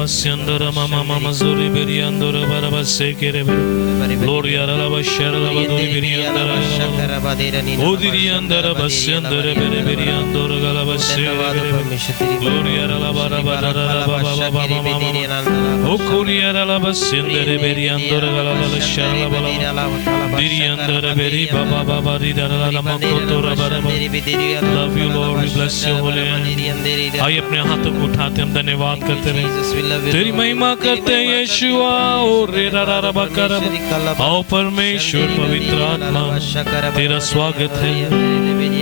Basyandara Mama Mama Zuri Beriandora Barabaseke Gloria Rabashara Baduri Beriandara Odiriandara Basyandara Beriandora Galabase Gloria Rabara O Korea Rabasyandara Beriandora Galabashara Diriandara Beri Baba Baba Ridara Makotora Baraba. Love you Lord, we bless your holy name. आइए अपने हाथों को उठाते हम धन्यवाद करते रहे, तेरी महिमा करते हैं यीशुआ और आओ परमेश्वर पवित्र आत्मा तेरा स्वागत है।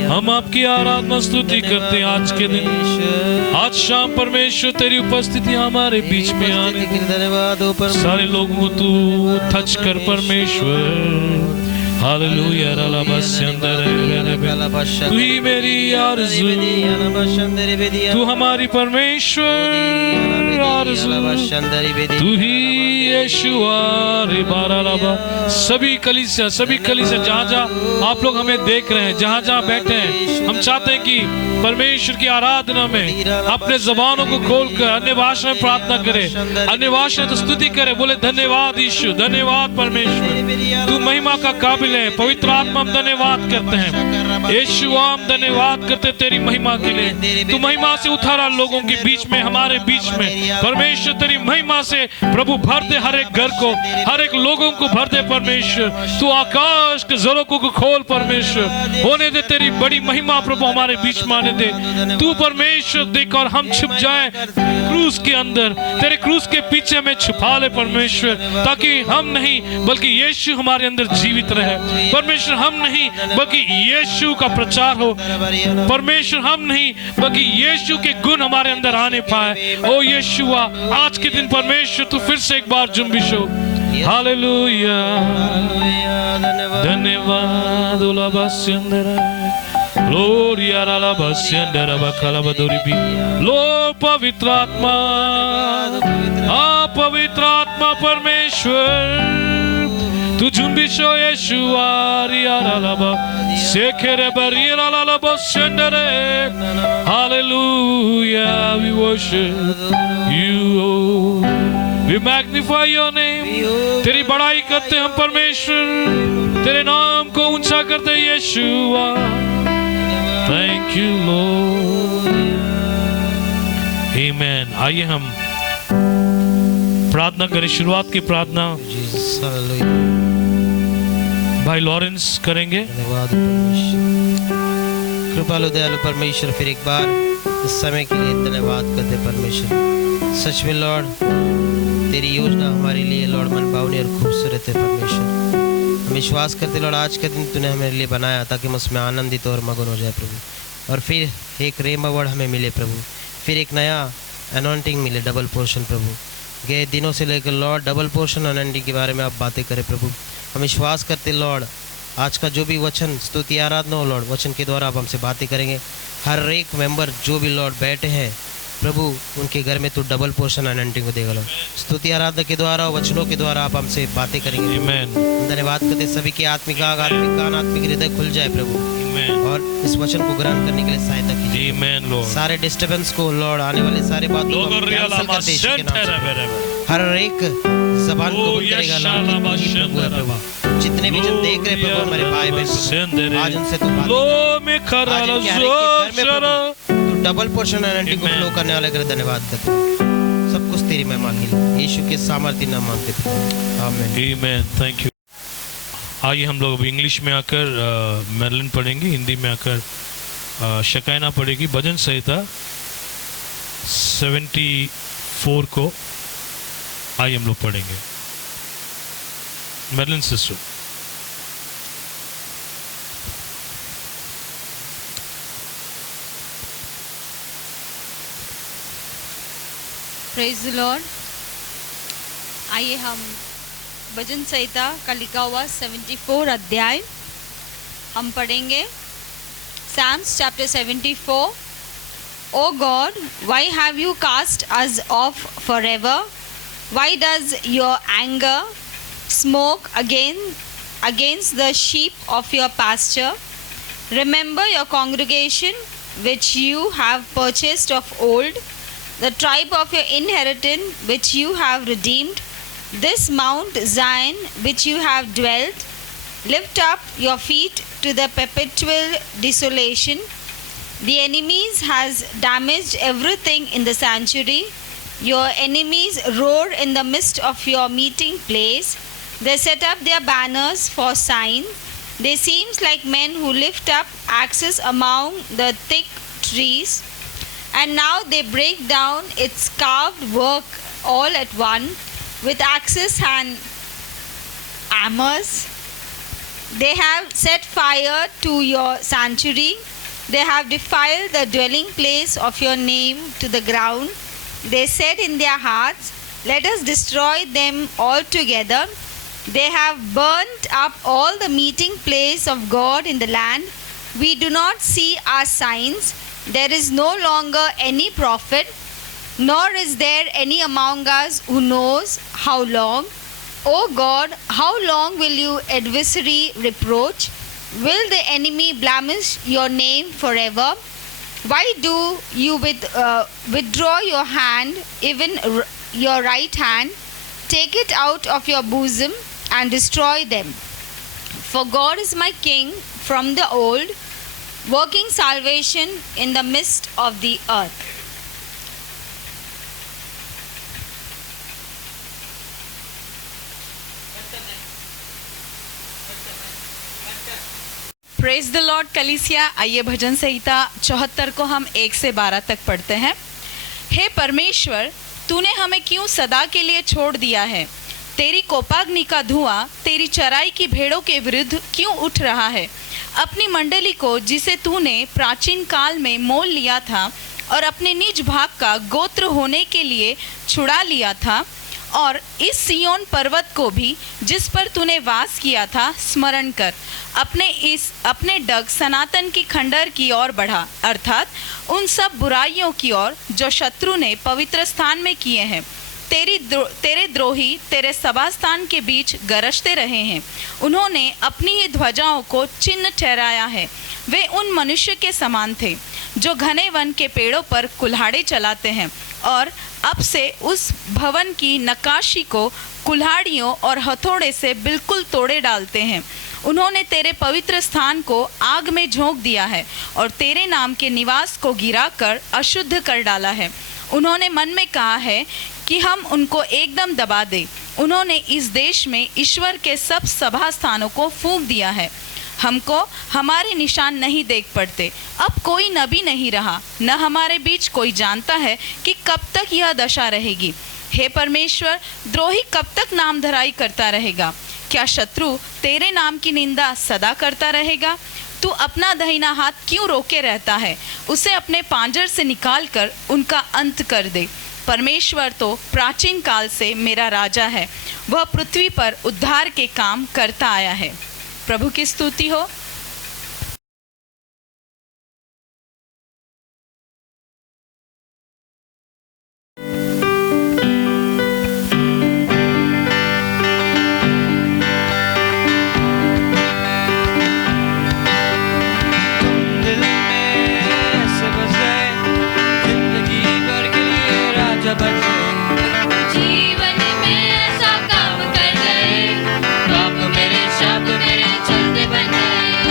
हम आपकी आराधना स्तुति करते हैं आज के दिन, आज शाम परमेश्वर तेरी उपस्थिति हमारे बीच में आने सारे लोगों को तू टच कर परमेश्वर। हालेलुया तू ही मेरी आरज़ू, तू हमारी परमेश्वर आरज़ू, तू ही यीशुआ रे बारालाबा। सभी कलीसिया जहाँ जहाँ आप लोग हमें देख रहे हैं, जहाँ जहाँ बैठे हैं, हम चाहते हैं कि परमेश्वर की आराधना में अपने ज़बानों को खोलकर अन्य भाषा में प्रार्थना करें, अन्य भाषा में स्तुति करें, बोले धन्यवाद यीशु, धन्यवाद परमेश्वर, तू महिमा का काबिल है। पवित्र आत्मा हम धन्यवाद करते हैं, यीशु हम धन्यवाद करते तेरी महिमा के लिए। तू महिमा से उतारा लोगों के बीच में, हमारे बीच में परमेश्वर तेरी महिमा से प्रभु भर दे हर एक घर को, हर एक लोगों को भर दे परमेश्वर। तू आकाश के झरोकों को खोल परमेश्वर, होने दे तेरी बड़ी महिमा प्रभु हमारे बीच में आने दे। तू परमेश्वर देख और हम छुप जाए क्रूस के अंदर, तेरे क्रूस के पीछे में छुपा ले परमेश्वर, ताकि हम नहीं बल्कि यीशु हमारे अंदर जीवित रहे परमेश्वर। हम नहीं बल्कि यीशु का प्रचार हो परमेश्वर, हम नहीं बल्कि यीशु के गुण हमारे अंदर आने पाए। ओ यीशुआ आज के दिन परमेश्वर तू फिर से एक बार जुम्बिश हो। हालेलुया धन्यवाद Gloria la basyandara bakala baduribi लो पवित्र आत्मा, पवित्र आत्मा परमेश्वर तू जुम्बिशो यीशुआ रियालाबा सेखेरे बरियालाबा सेंडरे। Hallelujah, we worship you, we magnify your name, तेरी बड़ाई करते हम परमेश्वर, तेरे नाम को ऊंचा करते यीशुआ। Thank you Lord, Amen। आइए हम प्रार्थना करें, शुरुआत की प्रार्थना भाई लॉरेंस करेंगे। कृपालु दयालु परमेश्वर, फिर एक बार इस समय के लिए धन्यवाद करते परमेश्वर। सच में लॉर्ड तेरी योजना हमारे लिए लॉर्ड मन भावनी और खूबसूरत है परमेश्वर। हम विश्वास करते लॉर्ड आज के दिन तूने हमारे लिए बनाया ताकि हम उसमें आनंदित और मगन हो जाए प्रभु, और फिर एक रेमा वर्ड हमें मिले प्रभु, फिर एक नया अनॉइंटिंग मिले, डबल पोर्शन प्रभु। गए दिनों से लेकर लॉर्ड डबल पोर्शन अनॉइंटिंग के बारे में आप बातें करें प्रभु। हम विश्वास करते लॉर्ड आज का जो भी वचन स्तुति आराधना हो लॉर्ड, वचन के द्वारा आप हमसे बातें करेंगे। हर एक मेंबर जो भी लॉर्ड बैठे हैं प्रभु, उनके घर में तो डबल पोर्शन अनॉइंटिंग को देगा लॉर्ड। स्तुति आराधना के द्वारा, वचनों के द्वारा आप हमसे बातें करेंगे। आमीन। धन्यवाद करते सभी की आत्मिक आग, आत्मिक कान, आत्मिक हृदय खुल जाए प्रभु, और इस वचन को ग्रहण करने के लिए सहायता कीजिए। आमीन लॉर्ड। सारे डिस्टर्बेंस को लॉर्ड, आने वाले सारे बातों को कैंसिल करते यीशु के नाम से। हर एक जबान को करेगा लॉर्ड प्रभु। जितने भी जन देख रहे प्रभु हमारे भाई बहन, आज उनसे तो बात डबल पोर्शन अनॉइंटिंग को फ्लो करने वाले कर धन्यवाद करते, सब कुछ तेरी महिमा के लिए यीशु के सामर्थ्य नाम मांगते हैं। आमीन आमीन। Thank you. आइए हम लोग इंग्लिश में आकर मेरलिन पढ़ेंगे, हिंदी में आकर शकायना पढ़ेगी। भजन संहिता 74 को आइए हम लोग पढ़ेंगे। Merlin sister. Praise the Lord. आइए हम भजन संहिता का लिखा हुआ 74 अध्याय हम पढ़ेंगे। Psalms chapter 74। O God, why have you cast us off forever? Why does your anger smoke against the sheep of your pasture? Remember your congregation which you have purchased of old, the tribe of your inheritance which you have redeemed, this Mount Zion which you have dwelt. Lift up your feet to the perpetual desolation. The enemies has damaged everything in the sanctuary. Your enemies roar in the midst of your meeting place. They set up their banners for sign. They seem like men who lift up axes among the thick trees. And now they break down its carved work all at one with axes and hammers. They have set fire to your sanctuary. They have defiled the dwelling place of your name to the ground. They said in their hearts, let us destroy them altogether. They have burnt up all the meeting place of God in the land. We do not see our signs. There is no longer any prophet, nor is there any among us who knows how long. O God, how long will you adversary reproach? Will the enemy blemish your name forever? Why do you withdraw your hand, even your right hand? Take it out of your bosom and destroy them. For God is my king from the old, working salvation in the midst of the earth. Praise the Lord कलीसिया। आइए भजन संहिता 74 को हम 1 से 12 तक पढ़ते हैं। हे परमेश्वर, तूने हमें क्यों सदा के लिए छोड़ दिया है? तेरी कोपाग्नि का धुआं तेरी चराई की भेड़ों के विरुद्ध क्यों उठ रहा है? अपनी मंडली को जिसे तूने प्राचीन काल में मोल लिया था और अपने निज भाग का गोत्र होने के लिए छुड़ा लिया था, और इस सियोन पर्वत को भी जिस पर तूने वास किया था स्मरण कर। अपने डग सनातन की खंडर की ओर बढ़ा, अर्थात उन सब बुराइयों की ओर जो शत्रु ने पवित्र स्थान में किए हैं। तेरे द्रोही तेरे सभास्थान के बीच गरजते रहे हैं। उन्होंने अपनी ही ध्वजाओं को चिन्ह ठहराया है। वे उन मनुष्य के समान थे जो घने वन के पेड़ों पर कुल्हाड़े चलाते हैं, और अब से उस भवन की नक्काशी को कुल्हाड़ियों और हथौड़े से बिल्कुल तोड़े डालते हैं। उन्होंने तेरे पवित्र स्थान को आग में झोंक दिया है और तेरे नाम के निवास को गिराकर अशुद्ध कर डाला है। उन्होंने मन में कहा है कि हम उनको एकदम दबा दें। उन्होंने इस देश में ईश्वर के सब सभा स्थानों को फूंक दिया है। हमको हमारे निशान नहीं देख पड़ते। अब कोई नबी नहीं रहा, न हमारे बीच कोई जानता है कि कब तक यह दशा रहेगी। हे परमेश्वर, द्रोही कब तक नाम धराई करता रहेगा? क्या शत्रु तेरे नाम की निंदा सदा करता रहेगा? तू अपना दाहिना हाथ क्यों रोके रहता है? उसे अपने पांजर से निकाल कर उनका अंत कर दे। परमेश्वर तो प्राचीन काल से मेरा राजा है, वह पृथ्वी पर उद्धार के काम करता आया है। प्रभु की स्तुति हो। जीवन में ऐसा काम कर गए, बाप मेरे शब्द मेरे चलते बन गए।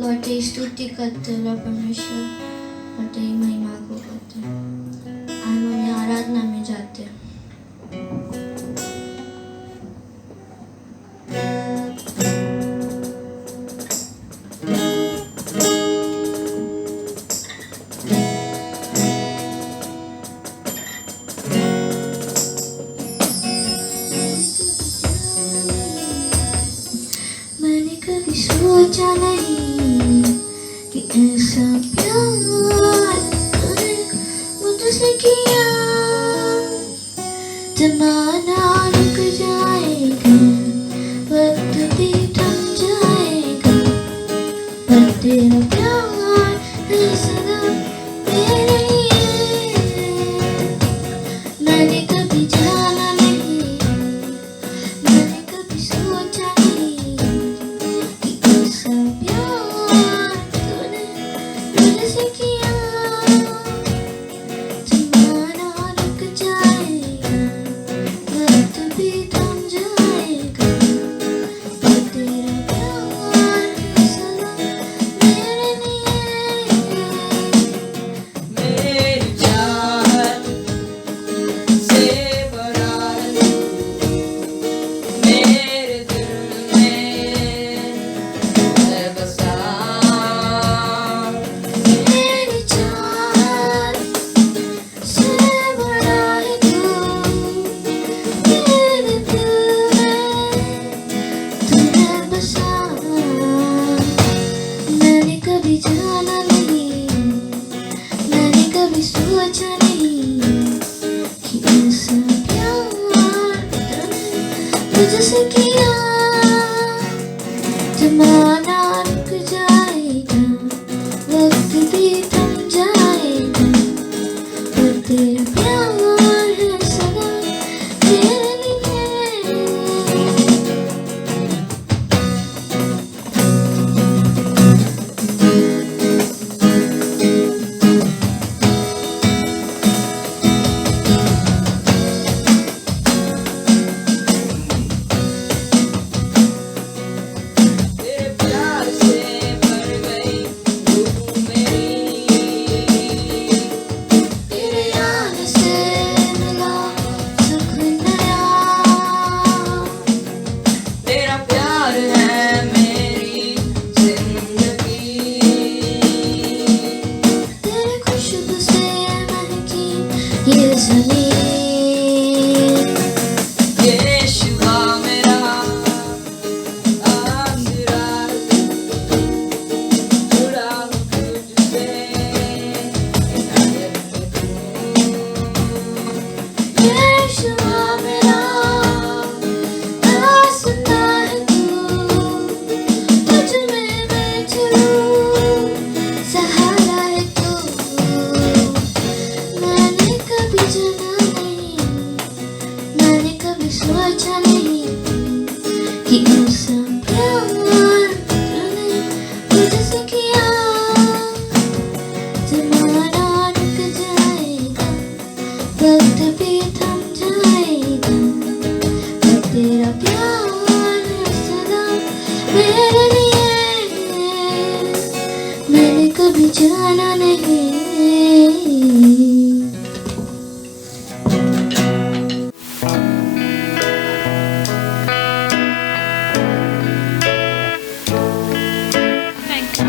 लॉर्ड तेरी स्तुति करते हैं लॉर्ड परमेश्वर और तेरी महिमा को करते हैं। हम अपनी आराधना में जाते हैं। मैंने कभी सोचा नहीं कि ऐसा प्यार तूने मुझसे किया। जमाना रुक जाएगा, वक्त भी थम जाएगा, पर तेरा प्यार है सदा मेरे लिए। मैंने कभी जाना नहीं, मैंने कभी सोचा नहीं कि ऐसा प्यार तूने मुझसे किया। जमाना रुक जाएगा, वक्त भी थम जाएगा, पर तेरा प्यार है सदा मेरे लिए। मेरी चाहत से बड़ा मेरे दिल में है बसा। मेरी चाहत से बड़ा है तू, मेरे दिल में तू है बसा। मैंने कभी जाना नहीं, मैंने कभी सोचा नहीं कि ऐसा प्यार तूने मुझसे किया। जमाना रुक जाएगा, वक्त भी थम जाएगा, पर तेरा प्यार है सदा मेरे लिए। तेरे प्यार से भर गई तू मेरी। तेरे आने से मिला सुख नया। तेरा प्यार है मेरी जिंदगी। तेरे खुशबू से महकी ये ज़मीन। यीशुआ मेरा आसरा, जुड़ा हूँ तुझसे यीशुआ मेरा आसरा है तू, तुझ में मैं चलूं, सहारा है तू। मैंने कभी जाना नहीं, मैंने कभी सोचा नहीं कि ऐसा प्यार तूने मुझसे किया। जमाना रुक जाएगा, वक्त भी थम जाएगा, पर तेरा प्यार है सदा मेरे लिए। मैंने कभी जाना नहीं। Thank you.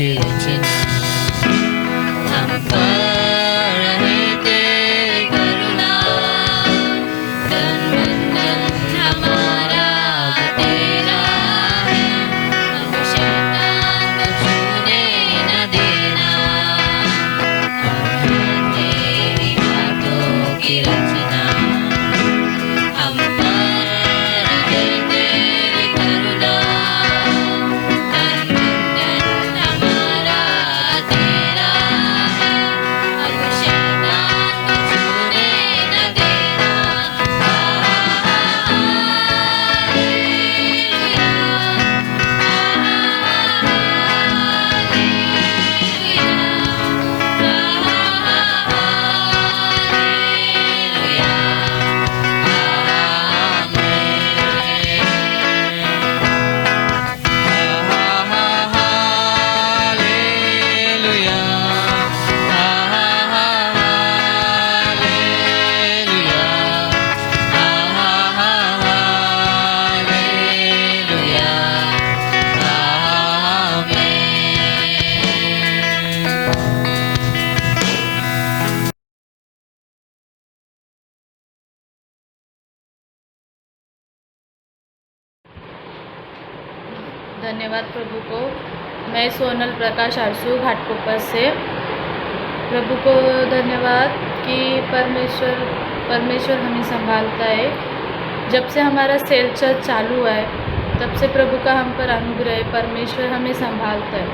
की रचना हम पर है तेरी करुणा, तन मन धन हमारा तेरा है, हमको शैतान को छूने न देना, हम हैं तेरी हाथों की रचना, हम पर है तेरी करुणा, तन मन धन हमारा तेरा है, हमको शैतान को छूने न देना। धन्यवाद प्रभु को। मैं सोनल प्रकाश आरसू घाटकोपर से। प्रभु को धन्यवाद कि परमेश्वर हमें संभालता है। जब से हमारा सेल चर्च चालू हुआ है तब से प्रभु का हम पर अनुग्रह है, परमेश्वर हमें संभालता है।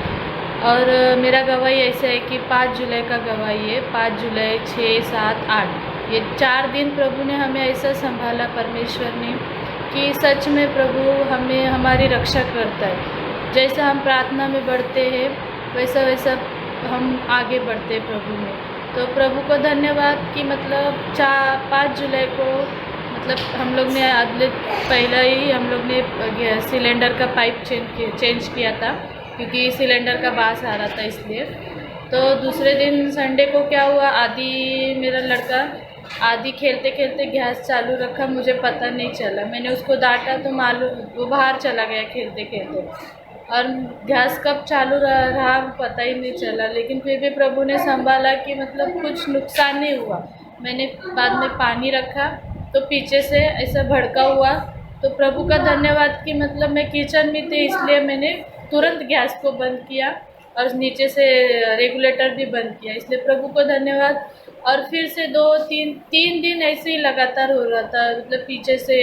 और मेरा गवाही ऐसा है कि 5 जुलाई का गवाही है, 5 जुलाई 6, 7, 8 ये 4 दिन प्रभु ने हमें ऐसा संभाला परमेश्वर ने कि सच में प्रभु हमें हमारी रक्षा करता है। जैसा हम प्रार्थना में बढ़ते हैं वैसा वैसा हम आगे बढ़ते हैं प्रभु में। तो प्रभु को धन्यवाद कि मतलब 5 जुलाई को मतलब हम लोग ने पहले ही हम लोग ने सिलेंडर का पाइप चेंज किया था क्योंकि सिलेंडर का बास आ रहा था इसलिए। तो दूसरे दिन संडे को क्या हुआ, मेरा लड़का आदि खेलते खेलते गैस चालू रखा, मुझे पता नहीं चला। मैंने उसको डांटा तो मालूम वो बाहर चला गया खेलते खेलते और गैस कब चालू रहा पता ही नहीं चला। लेकिन फिर भी प्रभु ने संभाला कि मतलब कुछ नुकसान नहीं हुआ। मैंने बाद में पानी रखा तो पीछे से ऐसा भड़का हुआ। तो प्रभु का धन्यवाद कि मतलब मैं किचन में थी इसलिए मैंने तुरंत गैस को बंद किया और नीचे से रेगुलेटर भी बंद किया, इसलिए प्रभु को धन्यवाद। और फिर से 2-3 दिन ऐसे ही लगातार हो रहा था, मतलब पीछे से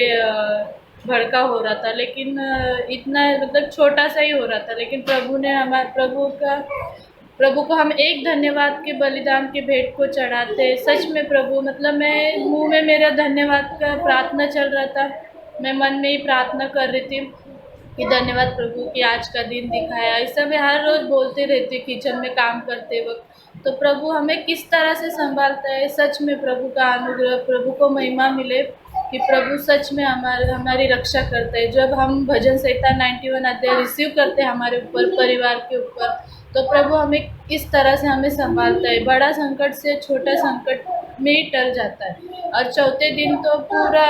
भड़का हो रहा था, लेकिन इतना मतलब छोटा सा ही हो रहा था। लेकिन प्रभु को हम एक धन्यवाद के बलिदान के भेंट को चढ़ाते हैं। सच में प्रभु मतलब मैं मुंह में मेरा धन्यवाद का प्रार्थना चल रहा था, मैं मन में ही प्रार्थना कर रही थी कि धन्यवाद प्रभु कि आज का दिन दिखाया। ऐसा मैं हर रोज़ बोलते रहती किचन में काम करते वक्त। तो प्रभु हमें किस तरह से संभालता है, सच में प्रभु का अनुग्रह, प्रभु को महिमा मिले कि प्रभु सच में हमारी रक्षा करता है। जब हम भजन संहिता 91 अध्याय रिसीव करते हैं हमारे ऊपर, परिवार के ऊपर, तो प्रभु हमें इस तरह से हमें संभालता है। बड़ा संकट से छोटा संकट में ही टल जाता है। और चौथे दिन तो पूरा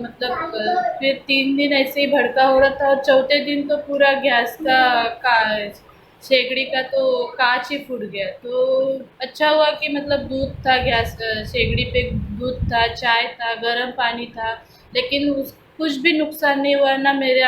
मतलब फिर 3 दिन ऐसे ही भड़का हो रहा था और चौथे दिन तो पूरा गैस का शेगड़ी का तो कांच ही फूट गया। तो अच्छा हुआ कि मतलब दूध था, गैस शेगड़ी पे दूध था, चाय था, गर्म पानी था, लेकिन कुछ भी नुकसान नहीं हुआ। ना मेरे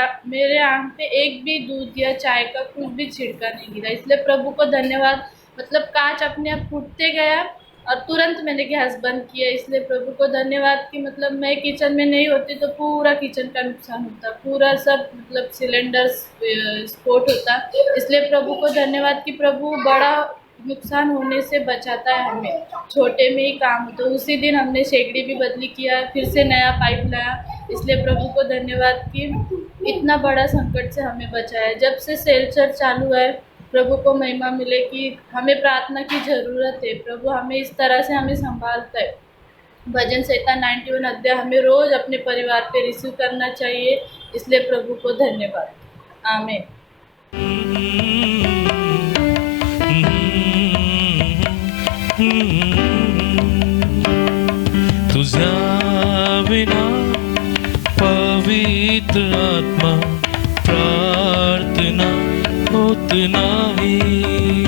आँख पे एक भी दूध या चाय का कुछ भी छिड़का नहीं गिरा, इसलिए प्रभु को धन्यवाद। मतलब कांच अपने आप फूटते गया और तुरंत मैंने गैस बंद किया, इसलिए प्रभु को धन्यवाद कि मतलब मैं किचन में नहीं होती तो पूरा किचन का नुकसान होता, पूरा सब मतलब सिलेंडर स्फोट होता। इसलिए प्रभु को धन्यवाद कि प्रभु बड़ा नुकसान होने से बचाता है हमें, छोटे में ही काम होता। तो उसी दिन हमने शेगड़ी भी बदली किया, फिर से नया पाइप लाया, इसलिए प्रभु को धन्यवाद कि इतना बड़ा संकट से हमें बचाया। जब से सेल चर्च चालू है प्रभु को महिमा मिले कि हमें प्रार्थना की ज़रूरत है। प्रभु हमें इस तरह से हमें संभालता है। भजन संहिता 91 अध्याय हमें रोज़ अपने परिवार पे रिसीव करना चाहिए, इसलिए प्रभु को धन्यवाद। आमीन। तुझ्या विना पवित्र आत्मा प्रार्थना होत नाही।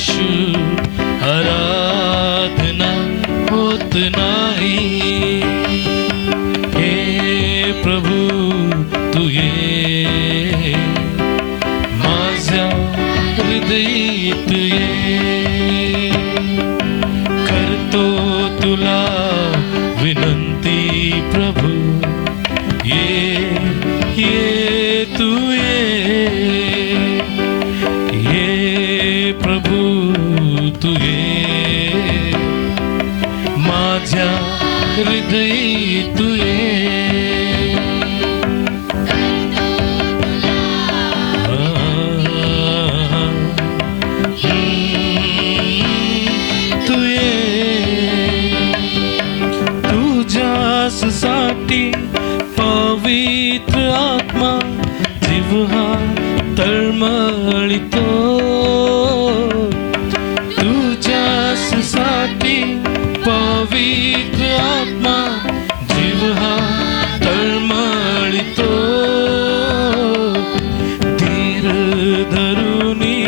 यीशु आराधना होत नाही। हे प्रभु तू ये माझ्या हृदयीत ये, करतो तुला विनंती प्रभु, ये तू ये प्रभु तू ये माझ्या हृदयी तू ये। तुझ्यासाठी पवित्र आत्मा जीव हा तळमळितो, तुझ्यासाठी पवित्र आत्मा जीव हा तळमळितो। धीर धरुनी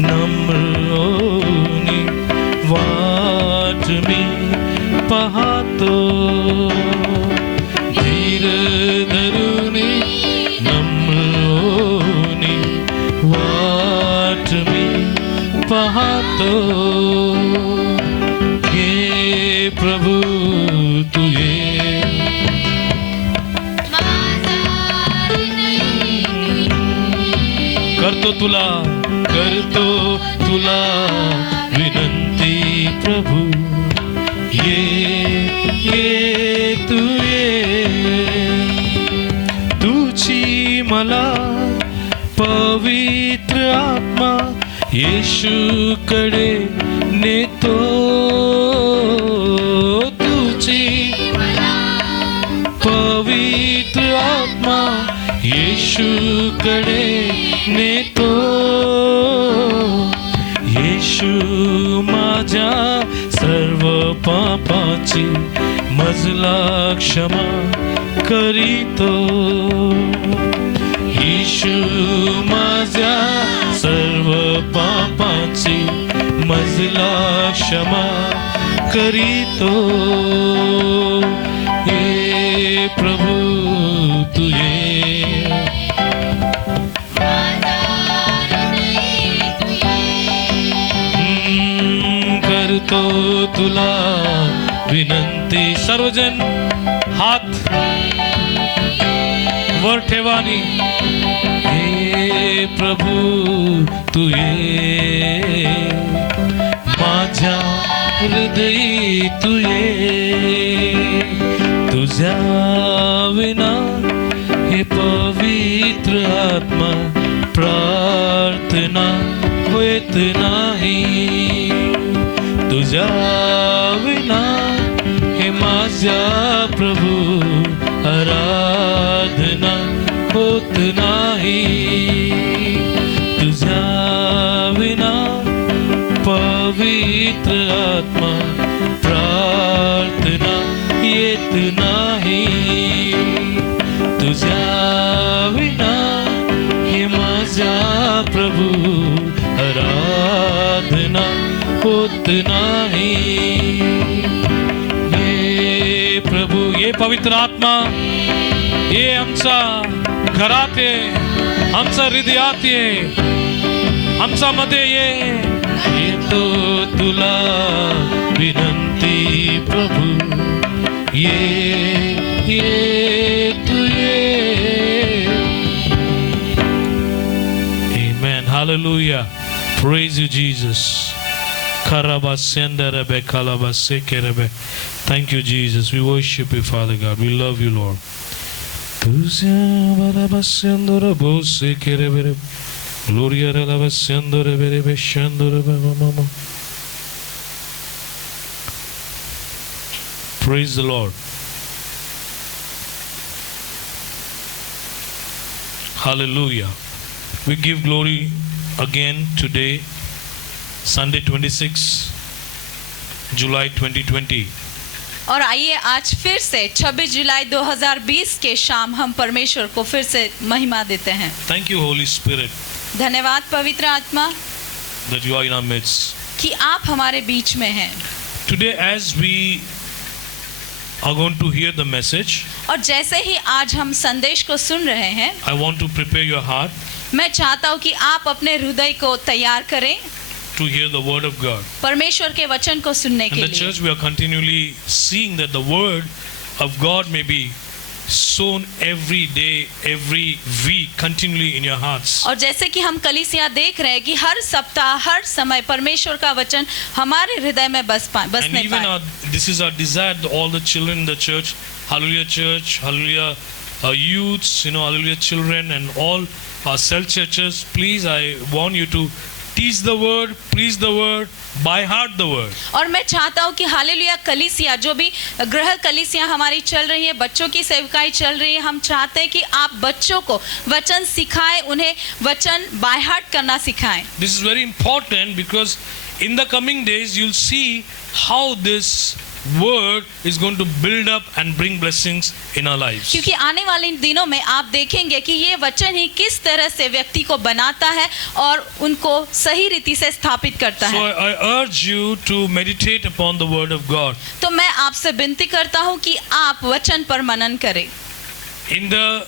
नम्रोनी वाट मी पाहतो, धीर धरुनी नम्रोनी वाट मी पाहतो। हे प्रभु तू ये करतो तुला विनंती प्रभु, ये तू ये तुझी मला पवित्र आत्मा येशूकडे नेतो, तुझी पवित्र आत्मा येशूकडे नेतो। येशू माझ्या सर्व पापाची मजला क्षमा करीतो, येशू माझ्या सर्व पापाची मजला क्षमा करीतो। हे प्रभु तू ये करतो तुला विनंती। सर्वजन हात वर ठेवानी, हे प्रभु तू ये माझ्या हृदयी तू ये, तुझ्या विना हे पवित्र आत्मा प्रार्थना होत नाही, तुझ्या विना हे माझ्या प्रभु आराधना होत नाही, तुझ्या विना पवित्र आत्मा प्रार्थना येत नाही, तुझ्या विना हे माझ्या प्रभु आराधना होत नाही। हे प्रभु ये पवित्र आत्मा ये आमचा घरात ये, आमचा हृदयात ये, आमचा मध्ये येतो तुला विनंती प्रभु, ये तू ये। Amen. Hallelujah. Praise you, Jesus. Thank you, Jesus. We worship you, Father God. We love you, Lord. Praise the Lord. Hallelujah. We give glory again today, Sunday 26 July 2020. और आइए आज फिर से 26 जुलाई 2020 के शाम हम परमेश्वर को फिर से महिमा देते हैं। Thank you, Holy Spirit. धन्यवाद पवित्र आत्मा। that you are in our midst. कि आप हमारे बीच में हैं। Today, as we are going to hear the message, और जैसे ही आज हम संदेश को सुन रहे हैं, I want to prepare your heart मैं चाहता हूँ कि आप अपने हृदय को तैयार करें to hear the word of God. परमेश्वर के वचन को सुनने In के the लिए। church, we are continually seeing that the word of God may be sown every day, every week, continually in your hearts. और जैसे कि हम कलीसिया देख रहे हैं कि हर सप्ताह हर समय परमेश्वर का वचन हमारे हृदय में And बसने even पाए। this is our desire, that all the children in the church, hallelujah, youths, hallelujah, children, and all our cell churches, please, I want you to teach the word, preach the word, by heart the word. और मैं चाहता हूँ कि hallelujah कलीसिया जो भी गृह कलीसिया हमारी चल रही है, बच्चों की सेवकाई चल रही है, हम चाहते हैं कि आप बच्चों को वचन सिखाएं, उन्हें वचन बाय हार्ट करना सिखाएं। This is very important because in the coming days you'll see how this word is going to build up and bring blessings in our lives. क्योंकि आने वाले दिनों में आप देखेंगे कि ये वचन ही किस तरह से व्यक्ति को बनाता है और उनको सही रीति से स्थापित करता So है। I urge you to meditate upon the word of God. तो मैं आपसे विनती करता हूँ कि आप वचन पर मनन करें। In the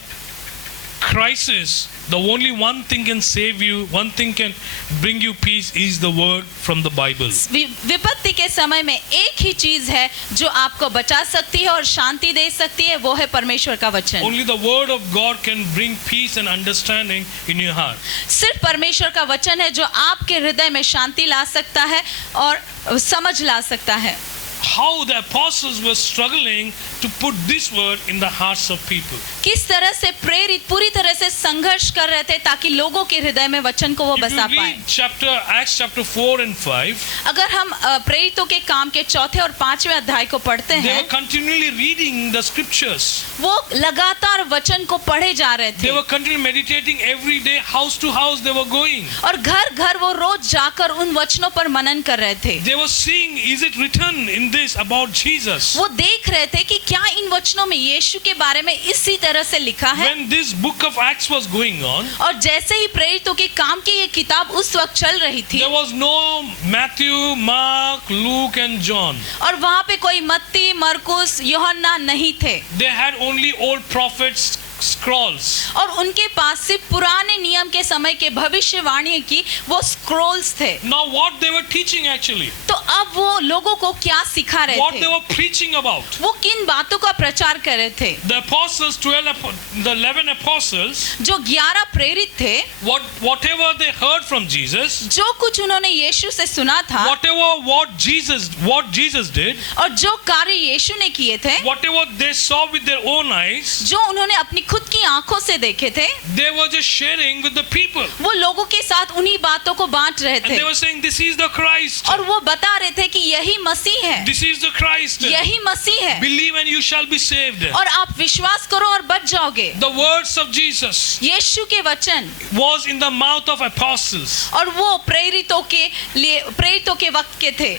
crisis, the only one thing can save you, one thing can bring you peace is the word from the Bible. विपत्ति के समय में एक ही चीज है जो आपको बचा सकती है और शांति दे सकती है, वो है परमेश्वर का वचन। Only the word of God can bring peace and understanding in your heart. सिर्फ परमेश्वर का वचन है जो आपके हृदय में शांति ला सकता है और समझ ला सकता है। How the apostles were struggling to put this word in the hearts of people. किस तरह से प्रेरित पूरी तरह से संघर्ष कर रहे थे ताकि लोगों के हृदय में वचन को वो If you बसा पाए। read Acts chapter 4 and 5, अगर हम प्रेरितों के काम के 4थे और 5वें अध्याय को पढ़ते they हैं, were continually reading the scriptures. वो लगातार वचन को पढ़े जा रहे They थे were continually meditating every day, house to house they were going. और घर घर वो रोज जाकर उन वचनों पर मनन कर रहे थे। They were seeing, is it written in this about Jesus? वो देख रहे थे कि क्या इन वचनों में यीशु के बारे में इसी तरह से लिखा है। When this book of Acts was going on, और जैसे ही प्रेरितों के काम की ये किताब उस वक्त चल रही थी there was no Matthew, Mark, Luke and John. और वहाँ पे कोई मत्ती, मरकुस, यूहन्ना नहीं थे They had only old prophets scrolls. और उनके पास सिर्फ पुराने नियम के समय के भविष्यवाणी की वो स्क्रोल्स थे। Now what they were teaching actually, तो अब वो लोगों को क्या सिखा रहे what थे, they were preaching about. वो किन बातों का प्रचार कर रहे थे। The apostles, the 11 apostles, जो 11 प्रेरित थे, whatever they heard from Jesus, जो कुछ उन्होंने यीशु से सुना था what Jesus did, और जो कार्य यीशु ने किए थे, whatever they saw with their own eyes, जो उन्होंने अपनी खुद की आंखों से देखे थे, they were just sharing with the people. वो लोगों के साथ उन्हीं बातों को बांट रहे And थे they were saying, this is the Christ. और वो बता रहे थे कि यही मसीह है, This is the Christ. यही मसीह है Believe and you shall be saved. और आप विश्वास करो और बच जाओगे। The words of Jesus यीशु के वचन was in the mouth of apostles. और वो प्रेरितों के वक्त के थे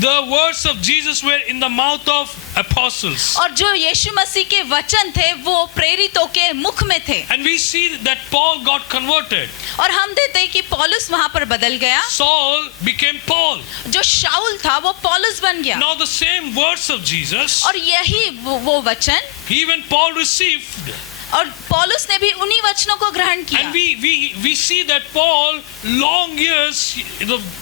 The words of Jesus were in the mouth of apostles. और जो यीशु मसीह के वचन थे वो प्रेरितों के मुख में थे। And we see that Paul got converted. और हम देखते हैं कि पौलुस वहां पर बदल गया, Saul became Paul. जो शाऊल था वो पौलुस बन गया Now the same words of Jesus, और यही वो वचन even Paul received. और पौलुस ने भी उन्हीं वचनों को ग्रहण किया। And we see that Paul, long years,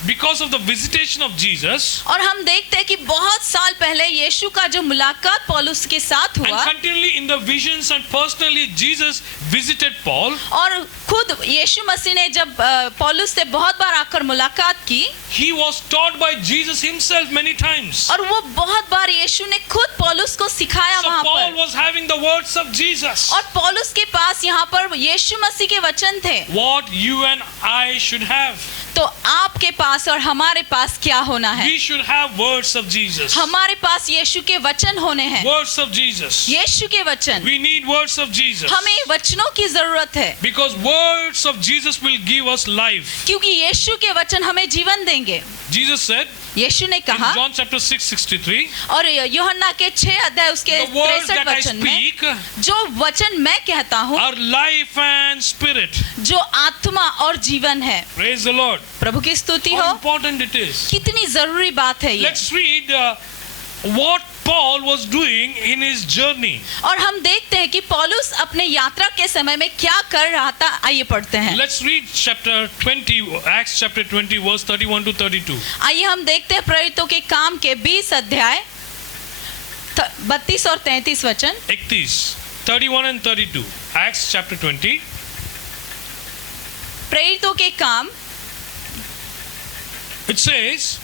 because of the visitation of Jesus, और हम देखते हैं कि बहुत साल पहले यीशु का जो मुलाकात पौलुस के साथ and हुआ continually in the visions and personally Jesus visited Paul. और खुद यीशु मसीह ने जब पौलुस से बहुत बार आकर मुलाकात की, He was taught by Jesus himself many times. और वो बहुत बार यीशु ने खुद पौलुस को सिखाया So वहां Paul पर was having the words of Jesus. और पौलुस के पास यहाँ पर यीशु मसीह के वचन थे। What you and I should have. तो आपके पास और हमारे पास क्या होना है? We should have words of Jesus. हमारे पास यीशु के वचन होने हैं। Words of Jesus. यीशु के वचन, We need words of Jesus. हमें वचनों की जरूरत है Because words of Jesus will give us life. क्योंकि यीशु के वचन हमें जीवन देंगे। Jesus said यीशु ने in कहा John chapter 6:63, और यूहन्ना के 6 अध्याय उसके the words 63 that I वचन में, speak जो वचन मैं कहता हूँ are life and spirit. जो आत्मा और जीवन है। Praise the Lord. Lord. प्रभु की स्तुति How हो। important it is. कितनी जरूरी बात है ये। Let's read what Paul was doing in his journey. और हम देखते हैं कि पौलुस अपने यात्रा के समय में क्या कर रहा था। आइए पढ़ते हैं। Let's read chapter 20, Acts chapter 20, verse 31 to 32. आइए हम देखते हैं प्रेरितों के काम के 20 अध्याय 32 और 33 वचन। 31 and 32. Acts chapter 20. प्रेरितों के काम। It says,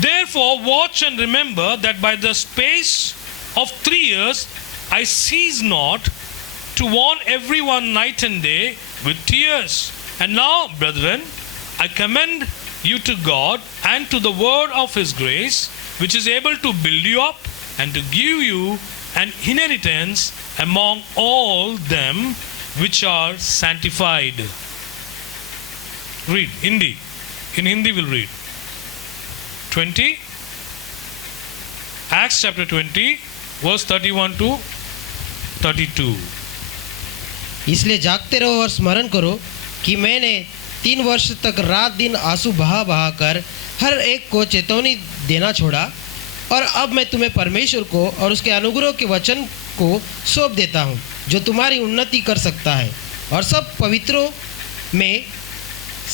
therefore watch and remember that by the space of 3 years I cease not to warn everyone night and day with tears. And now, brethren, I commend you to God and to the word of his grace, which is able to build you up and to give you an inheritance among all them which are sanctified. Read Hindi. In Hindi we'll read 20, Acts chapter 20, verse 31 to 32. इसलिए जागते रहो और स्मरण करो कि मैंने 3 वर्ष तक रात दिन आंसू बहा बहा कर हर एक को चेतावनी देना छोड़ा, और अब मैं तुम्हें परमेश्वर को और उसके अनुग्रह के वचन को सौंप देता हूँ, जो तुम्हारी उन्नति कर सकता है और सब पवित्रों में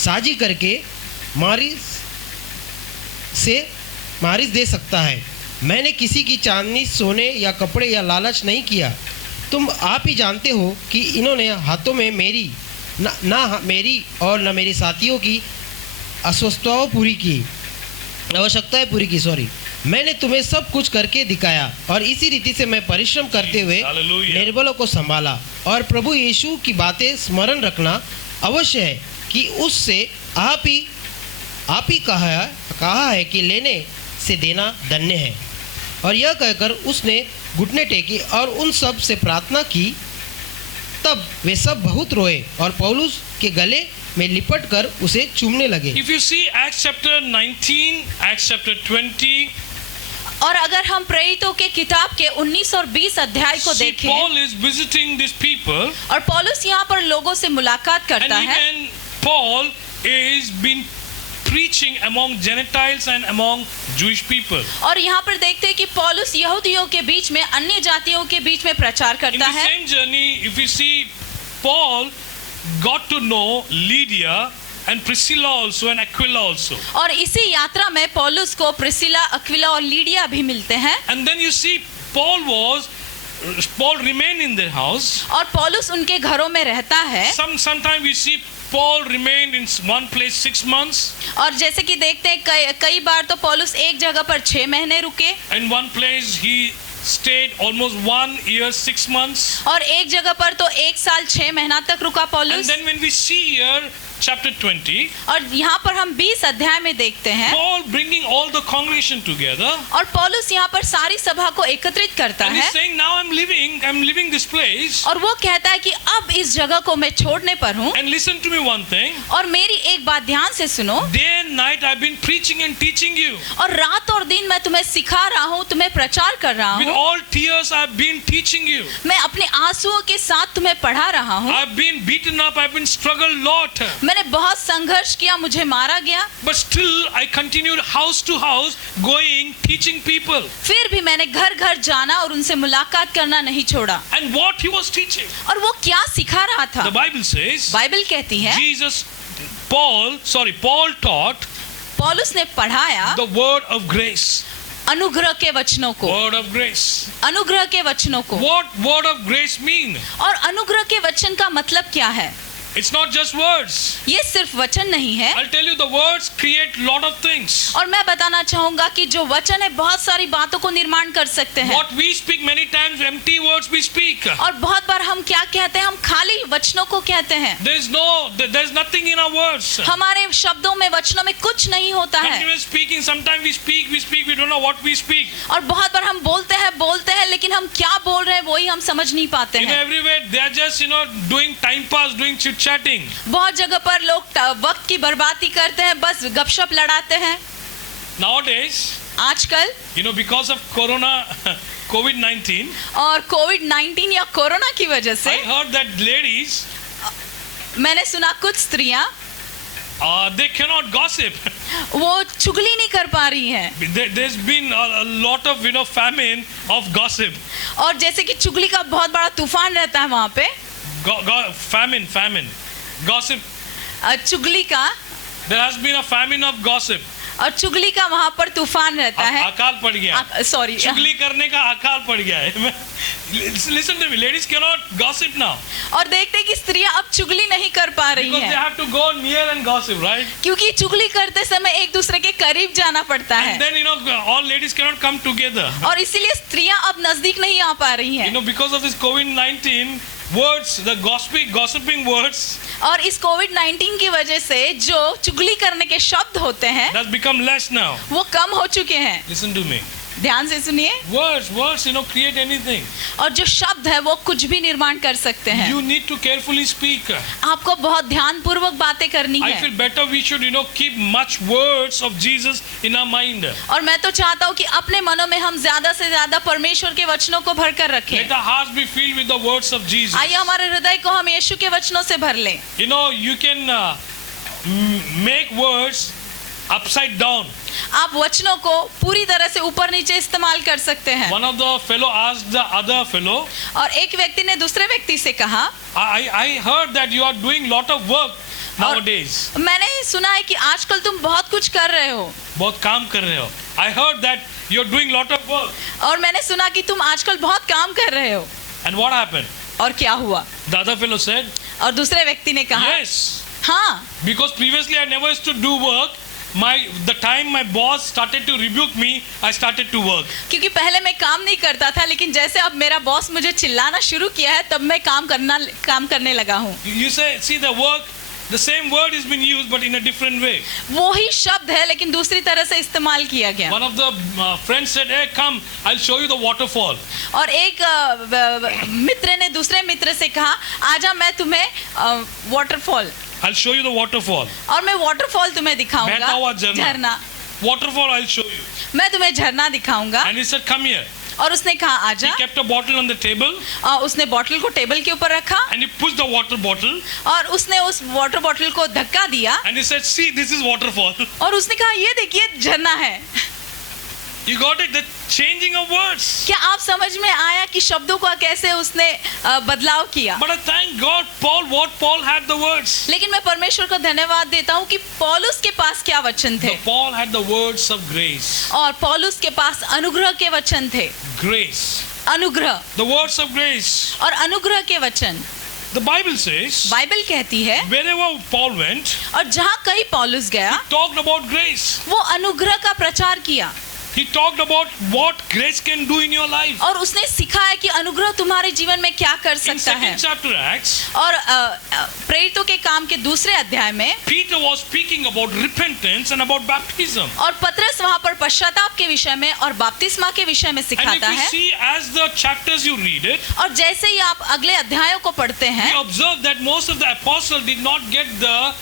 साझी करके मारिस दे सकता है। मैंने किसी की चांदी, सोने या कपड़े या लालच नहीं किया। तुम आप ही जानते हो कि इन्होंने हाथों में मेरी मेरी और न मेरे साथियों की आवश्यकताएं पूरी की। मैंने तुम्हें सब कुछ करके दिखाया, और इसी रीति से मैं परिश्रम करते हुए निर्बलों को संभाला। और प्रभु यीशु की बातें स्मरण रखना अवश्य है कि उससे आप ही कहा है कि लेने से देना धन्य है। और यह कहकर उसने घुटने टेके और उन सब से प्रार्थना की। तब वे सब बहुत रोए और पौलुस के गले में लिपट कर उसे चूमने लगे। If you see Acts chapter 19, Acts chapter 20, और अगर हम प्रेरितों के किताब के 19 और 20 अध्याय को see देखें, Paul is visiting these people, और पौलुस यहाँ पर लोगों से मुलाकात and करता है, even Paul is been preaching among Gentiles and among Jewish people. और यहाँ पर देखते हैं कि पौलुस यहूदियों के बीच में, अन्य जातियों के बीच में प्रचार In करता the है। same journey, if you see, Paul got to know Lydia and Priscilla also and Aquila also. और इसी यात्रा में पौलुस को प्रिसिला, अक्विला और लीडिया भी मिलते हैं। And then you see, Paul remained in their house. और पौलुस उनके घरों में रहता है। Sometimes we see Paul remained in one place 6 months. और जैसे कि देखते हैं कई बार तो पौलुस एक जगह पर 6 महीने रुके, In one place he stayed almost 1 year 6 months. और एक जगह पर तो 1 साल 6 महीना तक रुका And पौलुस। then when we see here chapter 20, और यहाँ पर हम 20 अध्याय में देखते हैं, Paul bringing all the congregation together, और पौलुस यहाँ पर सारी सभा को एकत्रित करता and है, he's saying, now I'm leaving this place. और वो कहता है कि अब इस जगह को मैं छोड़ने पर हूँ। And listen to me one thing, और मेरी एक बात ध्यान से सुनो, day and night I've been preaching and teaching you. और रात और दिन मैं तुम्हें सिखा रहा हूँ, तुम्हें प्रचार कर रहा With हूँ, all tears I've been teaching you. मैं अपने आंसुओं के साथ तुम्हें पढ़ा रहा हूँ। I've been beaten up, I've been struggled lot. मैंने बहुत संघर्ष किया, मुझे मारा गया, But still I continued house to house going, teaching people. फिर भी मैंने घर घर जाना और उनसे मुलाकात करना नहीं छोड़ा। And what he was teaching, और वो क्या सिखा रहा था? the Bible says, बाइबल कहती है, Paul taught पौलुस ने पढ़ाया the word of grace. अनुग्रह के वचनों को, Word of grace. अनुग्रह के वचनों को। What word of grace mean? और अनुग्रह के वचन का मतलब क्या है? It's not just words. ये सिर्फ वचन नहीं है। I'll tell you, the words create lot of things. और मैं बताना चाहूंगा कि जो वचन है बहुत सारी बातों को निर्माण कर सकते हैं। What we speak many times, empty words we speak. और बहुत बार हम क्या कहते हैं? हम खाली वचनों को कहते हैं। There's nothing in our words. हमारे शब्दों में, वचनों में कुछ नहीं होता है। Continuous speaking, sometimes we speak, we don't know what we speak. और बहुत बार हम बोलते हैं, लेकिन हम क्या बोल रहे हैं वही हम समझ नहीं पाते हैं। Everywhere they are just doing time pass, doing chit chatting. बहुत जगह पर लोग वक्त की बर्बादी करते हैं, बस गपशप लड़ाते हैं। Nowadays, आजकल because of COVID-19, और कोविड-19 या कोरोना की वजह से I heard that ladies, मैंने सुना कुछ स्त्रियां they cannot gossip. वो चुगली नहीं कर पा रही हैं। There's been a lot of famine of gossip. और जैसे कि चुगली का बहुत बड़ा तूफान रहता है वहाँ पे, Famine, gossip. चुगली का, There has been a famine of gossip. और चुगली का वहाँ पर तूफान रहता है। अकाल पड़ गया। सॉरी, चुगली करने का अकाल पड़ गया है। Listen to me, ladies cannot gossip now. और देखते हैं कि स्त्रियां अब चुगली नहीं कर पा रही Because they हैं, have to go near and gossip, right? क्योंकि चुगली करते समय एक दूसरे के करीब जाना पड़ता And है, then all ladies cannot come together. और इसीलिए स्त्रियां अब नजदीक नहीं आ पा रही हैं। Because of this COVID-19 words, the gossiping words, और इस कोविड-19 की वजह से जो चुगली करने के शब्द होते हैं has become less now. वो कम हो चुके हैं। Listen to me. ध्यान से सुनिए, Words, create anything. और जो शब्द है वो कुछ भी निर्माण कर सकते हैं। You need to carefully speak. आपको बहुत ध्यानपूर्वक बातें करनी I है। feel better we should, keep much words of Jesus in our mind. और मैं तो चाहता हूँ कि अपने मनों में हम ज्यादा से ज्यादा परमेश्वर के वचनों को भर कर रखें। Let our hearts be filled with the words of Jesus. आइए हमारे हृदय को हम यीशु के वचनों से भर लें। You can make words upside down. आप वचनों को पूरी तरह से ऊपर नीचे इस्तेमाल कर सकते हैं। One of the fellow asked the other fellow, और एक व्यक्ति ने दूसरे व्यक्ति से कहा, I heard that you are doing lot of work nowadays. मैंने सुना है कि आजकल तुम बहुत कुछ कर रहे हो। बहुत काम कर रहे हो। I heard that you are doing lot of work. और मैंने सुना कि तुम आजकल बहुत काम कर रहे हो। And what happened? और क्या हुआ? The other fellow said, और दूसरे व्यक्ति ने कहा, yes. हाँ, Because previously I never used to do work. The time my boss started to rebuke me, I started to work. क्योंकि पहले मैं काम नहीं करता था, लेकिन जैसे अब मेरा बॉस मुझे चिल्लाना शुरू किया है तब मैं काम करने लगा हूँ। You say, see the work, the same word is been used but in a different way. वही शब्द है लेकिन दूसरी तरह से इस्तेमाल किया गया। One of the friends said, hey come, I'll show you the waterfall. और एक मित्र ने दूसरे मित्र से कहा, आजा मैं तुम्हें waterfall, I'll show you the waterfall. और मैं वाटरफॉल तुम्हें दिखाऊंगा। बहता हुआ झरना। Waterfall I'll show you. मैं तुम्हें झरना दिखाऊंगा। And he said, come here. और उसने कहा आजा। He kept a bottle on the table. और उसने बॉटल को टेबल के ऊपर रखा। And he pushed the water bottle. और उसने उस वाटर बॉटल को धक्का दिया। And he said, see, this is waterfall. और उसने कहा, ये देखिए झरना है। You got it? The changing of words. क्या आप समझ में आया कि शब्दों का कैसे उसने बदलाव किया? But I thank God, Paul had the words. लेकिन मैं परमेश्वर को धन्यवाद देता हूँ कि पौलुस के पास क्या वचन थे? Paul had the words of grace. और पौलुस के पास अनुग्रह के वचन थे। Grace. अनुग्रह। The words of grace. और अनुग्रह के वचन। The Bible says. बाइबल कहती है। Wherever Paul went. और जहाँ कहीं पौलुस गया। He talked about grace. वो अनुग्रह का प्रचार किया। He talked about what grace can do in your life. और उसने सिखाया कि अनुग्रह तुम्हारे जीवन में क्या कर सकता है। In second chapter Acts, और प्रेरितों के काम के दूसरे अध्याय में Peter was speaking about repentance and about baptism. और पतरस वहाँ पर पश्चाताप के विषय में और बपतिस्मा के विषय में And सिखाता if you है। see as the chapters you read it, और जैसे ही आप अगले अध्यायों को पढ़ते हैं, you observe that most of the apostles did not get the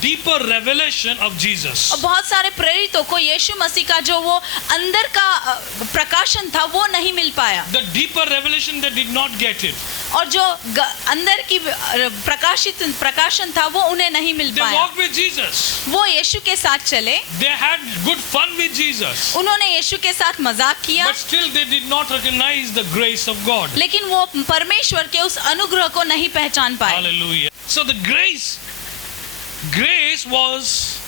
deeper revelation of Jesus. और बहुत सारे प्रेरितों को यीशु मसीह का जो वो अंदर का प्रकाशन था वो नहीं मिल पाया। The deeper revelation they did not get it. और जो अंदर की प्रकाशन था वो उन्हें नहीं मिल They पाया। walked with Jesus. वो यीशु के साथ चले, They had good fun with Jesus. उन्होंने यीशु के साथ मजाक किया, But still they did not recognize the grace of God. लेकिन वो परमेश्वर के उस अनुग्रह को नहीं पहचान पाए। Hallelujah. So the grace was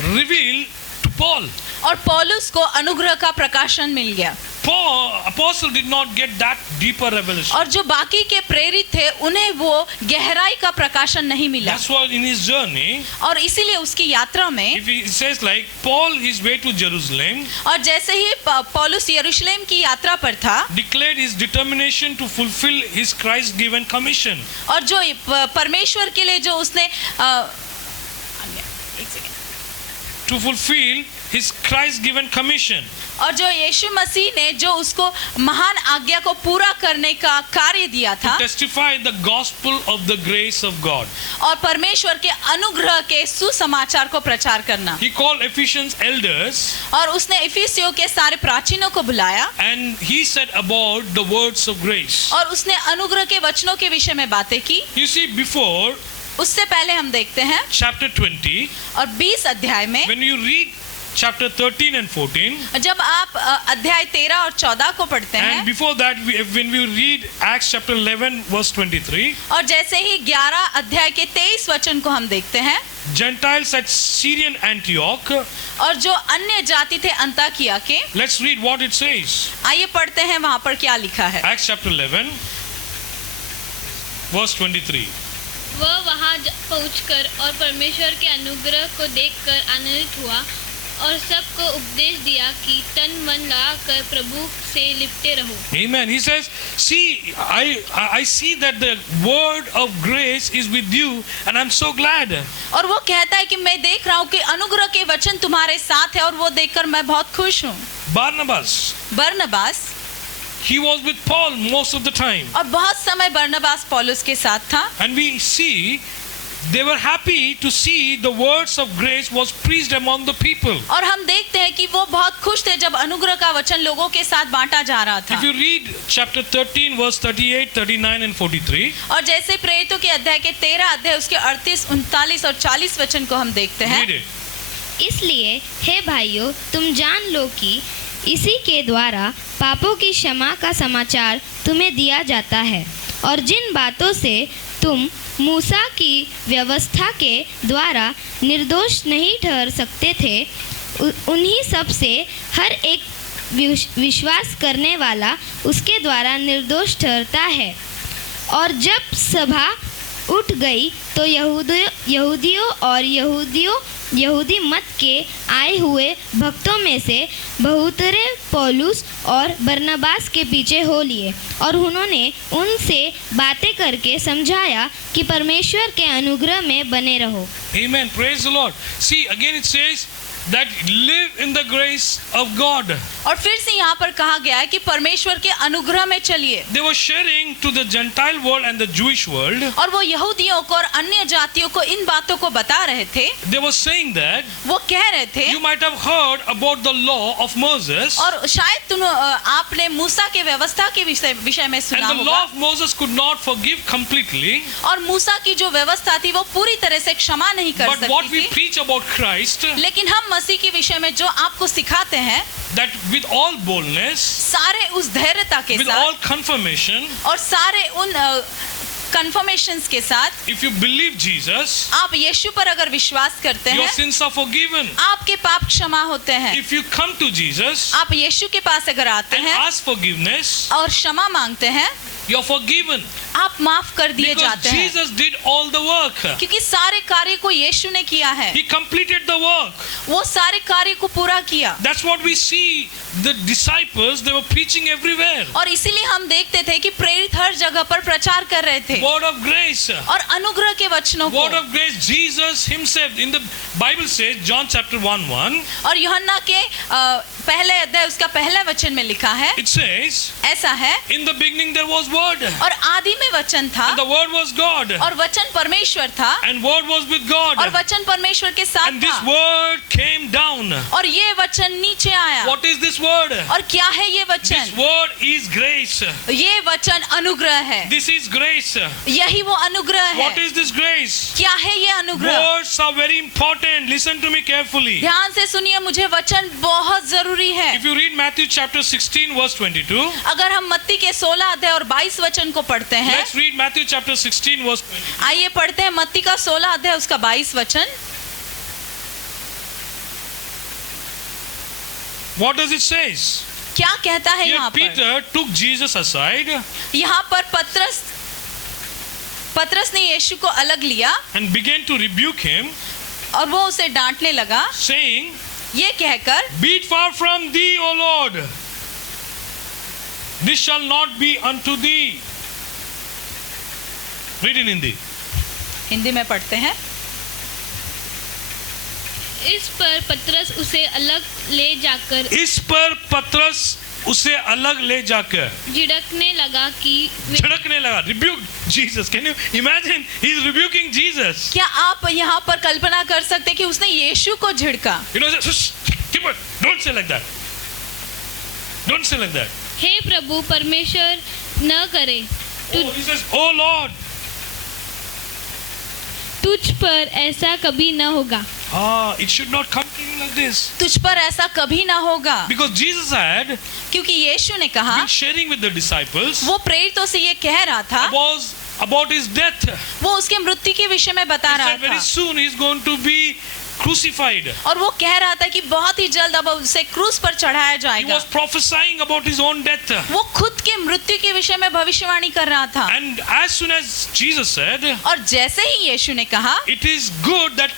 revealed to Paul. और पौलुस को अनुग्रह का प्रकाशन मिल गया। Apostle did not get that deeper revelation. और जो बाकी के प्रेरित थे उन्हें वो गहराई का प्रकाशन नहीं मिला। That's why in his journey, और इसीलिए उसकी यात्रा में, if he says like Paul his way to Jerusalem, और जैसे ही पौलुस यरूशलेम की यात्रा पर था, declared his determination to fulfill his Christ given commission. और जो परमेश्वर के लिए जो उसने To fulfill his Christ given commission. और जो यीशु मसीह ने जो उसको महान आज्ञा को पूरा करने का कार्य दिया था, Testify the gospel of the grace of God. और परमेश्वर के अनुग्रह के सुसमाचार को प्रचार करना। He called Ephesians elders. और उसने इफिसियों के सारे प्राचीनों को बुलाया। And he said about the words of grace. और उसने अनुग्रह के वचनों के विषय में बातें की। You see, before उससे पहले हम देखते हैं chapter 20. और 20 अध्याय में When you read chapter 13 and 14, जब आप अध्याय 13 और 14 को पढ़ते and हैं before that, when we read Acts chapter 11 verse 23, और जैसे ही 11 अध्याय के 23 वचन को हम देखते हैं, Gentiles at Syrian Antioch, और जो अन्य जाति थे अंताकिया के, let's read what it says. आइए पढ़ते हैं वहां पर क्या लिखा है। Acts chapter 11 verse 23. वह वहां पहुंचकर और परमेश्वर के अनुग्रह को देखकर आनंदित हुआ और सबको उपदेश दिया कि तन मन लगाकर प्रभु से लिपटे रहो। Amen. He says, see, I see that the word of grace is with you and I'm so glad. और वो कहता है कि मैं देख रहा हूँ कि अनुग्रह के वचन तुम्हारे साथ है और वो देखकर मैं बहुत खुश हूँ। बरनबास, he was with Paul most of the time. और बहुत समय बरनबास पौलुस के साथ था। And we see they were happy to see the words of grace was preached among the people. और हम देखते हैं कि वो बहुत खुश थे जब अनुग्रह का वचन लोगों के साथ बांटा जा रहा था। If you read chapter 13 verse 38, 39 and 43, और जैसे प्रेरितों के अध्याय के 13 अध्याय उसके 38, 39 और 40 वचन को हम देखते हैं। read it. इसलिए हे भाइयों, तुम जान लो कि इसी के द्वारा पापों की क्षमा का समाचार तुम्हें दिया जाता है, और जिन बातों से तुम मूसा की व्यवस्था के द्वारा निर्दोष नहीं ठहर सकते थे, उन्हीं सब से हर एक विश्वास करने वाला उसके द्वारा निर्दोष ठहरता है। और जब सभा उठ गई तो यहूदियों और यहूदी मत के आए हुए भक्तों में से बहुतरे पौलुस और बरनबास के पीछे हो लिए, और उन्होंने उनसे बातें करके समझाया कि परमेश्वर के अनुग्रह में बने रहो। Amen. Praise the Lord. See, again it says that live in the grace of God. और फिर से यहाँ पर कहा गया है कि परमेश्वर के अनुग्रह में चलिए। They were sharing to the Gentile world and the Jewish world. और वो यहूदियों को और अन्य जातियों को इन बातों को बता रहे थे। They were saying that वो कह रहे थे, you might have heard about the law of Moses. और शायद आपने मूसा के व्यवस्था के विषय में सुना And the law होगा। of Moses could not forgive completely. और मूसा की जो व्यवस्था थी वो पूरी तरह से क्षमा नहीं कर But what we सकती थी। preach about Christ, लेकिन हम मसीह के विषय में जो आपको सिखाते हैं, that with all boldness, सारे उस धैर्यता के with साथ all confirmation, और सारे उन कन्फर्मेशंस के साथ, if you believe Jesus, आप यीशु पर अगर विश्वास करते your हैं, sins are forgiven. आपके पाप क्षमा होते हैं। If you come to Jesus आप यीशु के पास अगर आते and हैं ask forgiveness, और क्षमा मांगते हैं, you're forgiven. आप माफ कर दिए Because जाते हैं, Jesus did all the work. क्योंकि सारे कार्य को यीशु ने किया है। He completed the work. वो सारे कार्य को पूरा किया। That's what we see. The disciples, they were preaching everywhere. और इसीलिए हम देखते थे कि प्रेरित हर जगह पर प्रचार कर रहे थे Word of grace. और अनुग्रह के वचनों को। Word of grace. Jesus himself, in the Bible says, John chapter 1:1. और यूहन्ना के पहले अध्याय उसका पहला वचन में लिखा है, It says, ऐसा है, in the beginning there was word. और आदि में वचन था, And the word was God. और वचन परमेश्वर था, And word was with God. और वचन परमेश्वर के साथ And this था, word came down. और ये वचन नीचे आया। What is this word? और क्या है ये This वचन? word is grace. ये वचन अनुग्रह है। This is grace. यही वो अनुग्रह है। What is this grace? क्या है ये अनुग्रह? Words are very important. Listen to me carefully. ध्यान से सुनिए, मुझे वचन बहुत जरूरी है। If you read Matthew chapter 16 verse 22, अगर हम मत्ती के 16 अध्याय और 22 वचन को पढ़ते हैं, let's read Matthew chapter 16 verse 22. आइए पढ़ते हैं मत्ती का 16 अध्याय उसका 22 वचन। What does it says? क्या कहता है Here यहाँ पर? Peter took Jesus aside यहाँ पर पतरस ने यीशु को अलग लिया and began to rebuke him, और वो उसे डांटने लगा, saying, ये कहकर, "Be it far from thee, O Lord. This shall not be unto thee." Read in Hindi. Hindi में पढ़ते हैं। इस पर पतरस उसे अलग ले जाकर इस पर पतरस उसे अलग ले जाकर झिड़कने लगा कि झड़कने लगा. Rebuke Jesus. Can you imagine? He's rebuking Jesus. क्या आप यहाँ पर कल्पना कर सकते हैं कि उसने यीशु को झिड़का? You know, just keep it. Don't say like that. Don't say like that. हे प्रभु परमेश्वर न करे। Oh, he says, "Oh Lord." तुझ पर ऐसा कभी न होगा। It should not continue like this. तुझ पर ऐसा कभी ना होगा, Because Jesus had क्योंकि यीशु ने कहा, been sharing with the disciples वो प्रेरितों से ये कह रहा था, about his death. वो उसके मृत्यु के विषय में बता He रहा said very था, soon he's going to be crucified. और वो कह रहा था कि बहुत ही जल्द अब उसे क्रूस पर चढ़ाया He जाएगा। was prophesying about his own death. वो खुद के मृत्यु के विषय में भविष्यवाणी कर रहा था। And as soon as Jesus said, और जैसे ही यीशु ने कहा, it is good that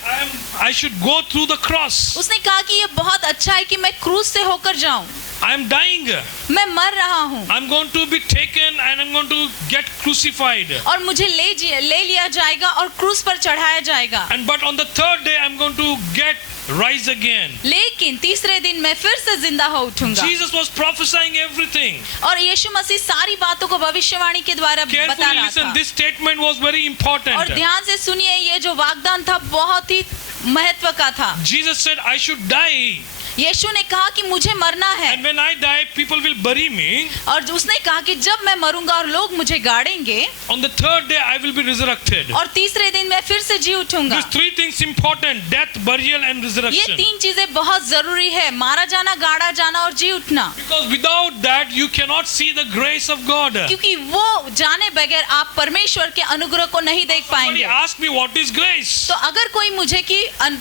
I should go through the cross. उसने कहा कि ये बहुत अच्छा है कि मैं क्रूस से होकर जाऊं, I am dying. मैं मर रहा हूं I'm going to be taken and I'm going to get crucified. और मुझे ले लिया जाएगा और क्रूस पर चढ़ाया जाएगा। And but on the third day I'm going to get rise again. लेकिन तीसरे दिन मैं फिर से जिंदा हो उठूंगा। Jesus was prophesying everything. और यीशु मसीह सारी बातों को भविष्यवाणी के द्वारा बता Carefully रहा listen, था। this statement was very important. और ध्यान से सुनिए, ये जो वाग्दान था बहुत ही महत्व का था। Jesus said I should die. यीशु ने कहा कि मुझे मरना है, And when I die, people will bury me. और उसने कहा कि जब मैं मरूंगा और लोग मुझे गाड़ेंगे, On the third day, I will be resurrected. और तीसरे दिन मैं फिर से जी उठूंगा। These three things important: death, burial, and ये resurrection. तीन चीजें बहुत जरूरी है, मारा जाना, गाड़ा जाना और जी उठना। Because without that, you cannot see the grace of God. क्योंकि वो जाने बगैर आप परमेश्वर के अनुग्रह को नहीं देख Somebody पाएंगे। asked me what is grace. तो अगर कोई मुझे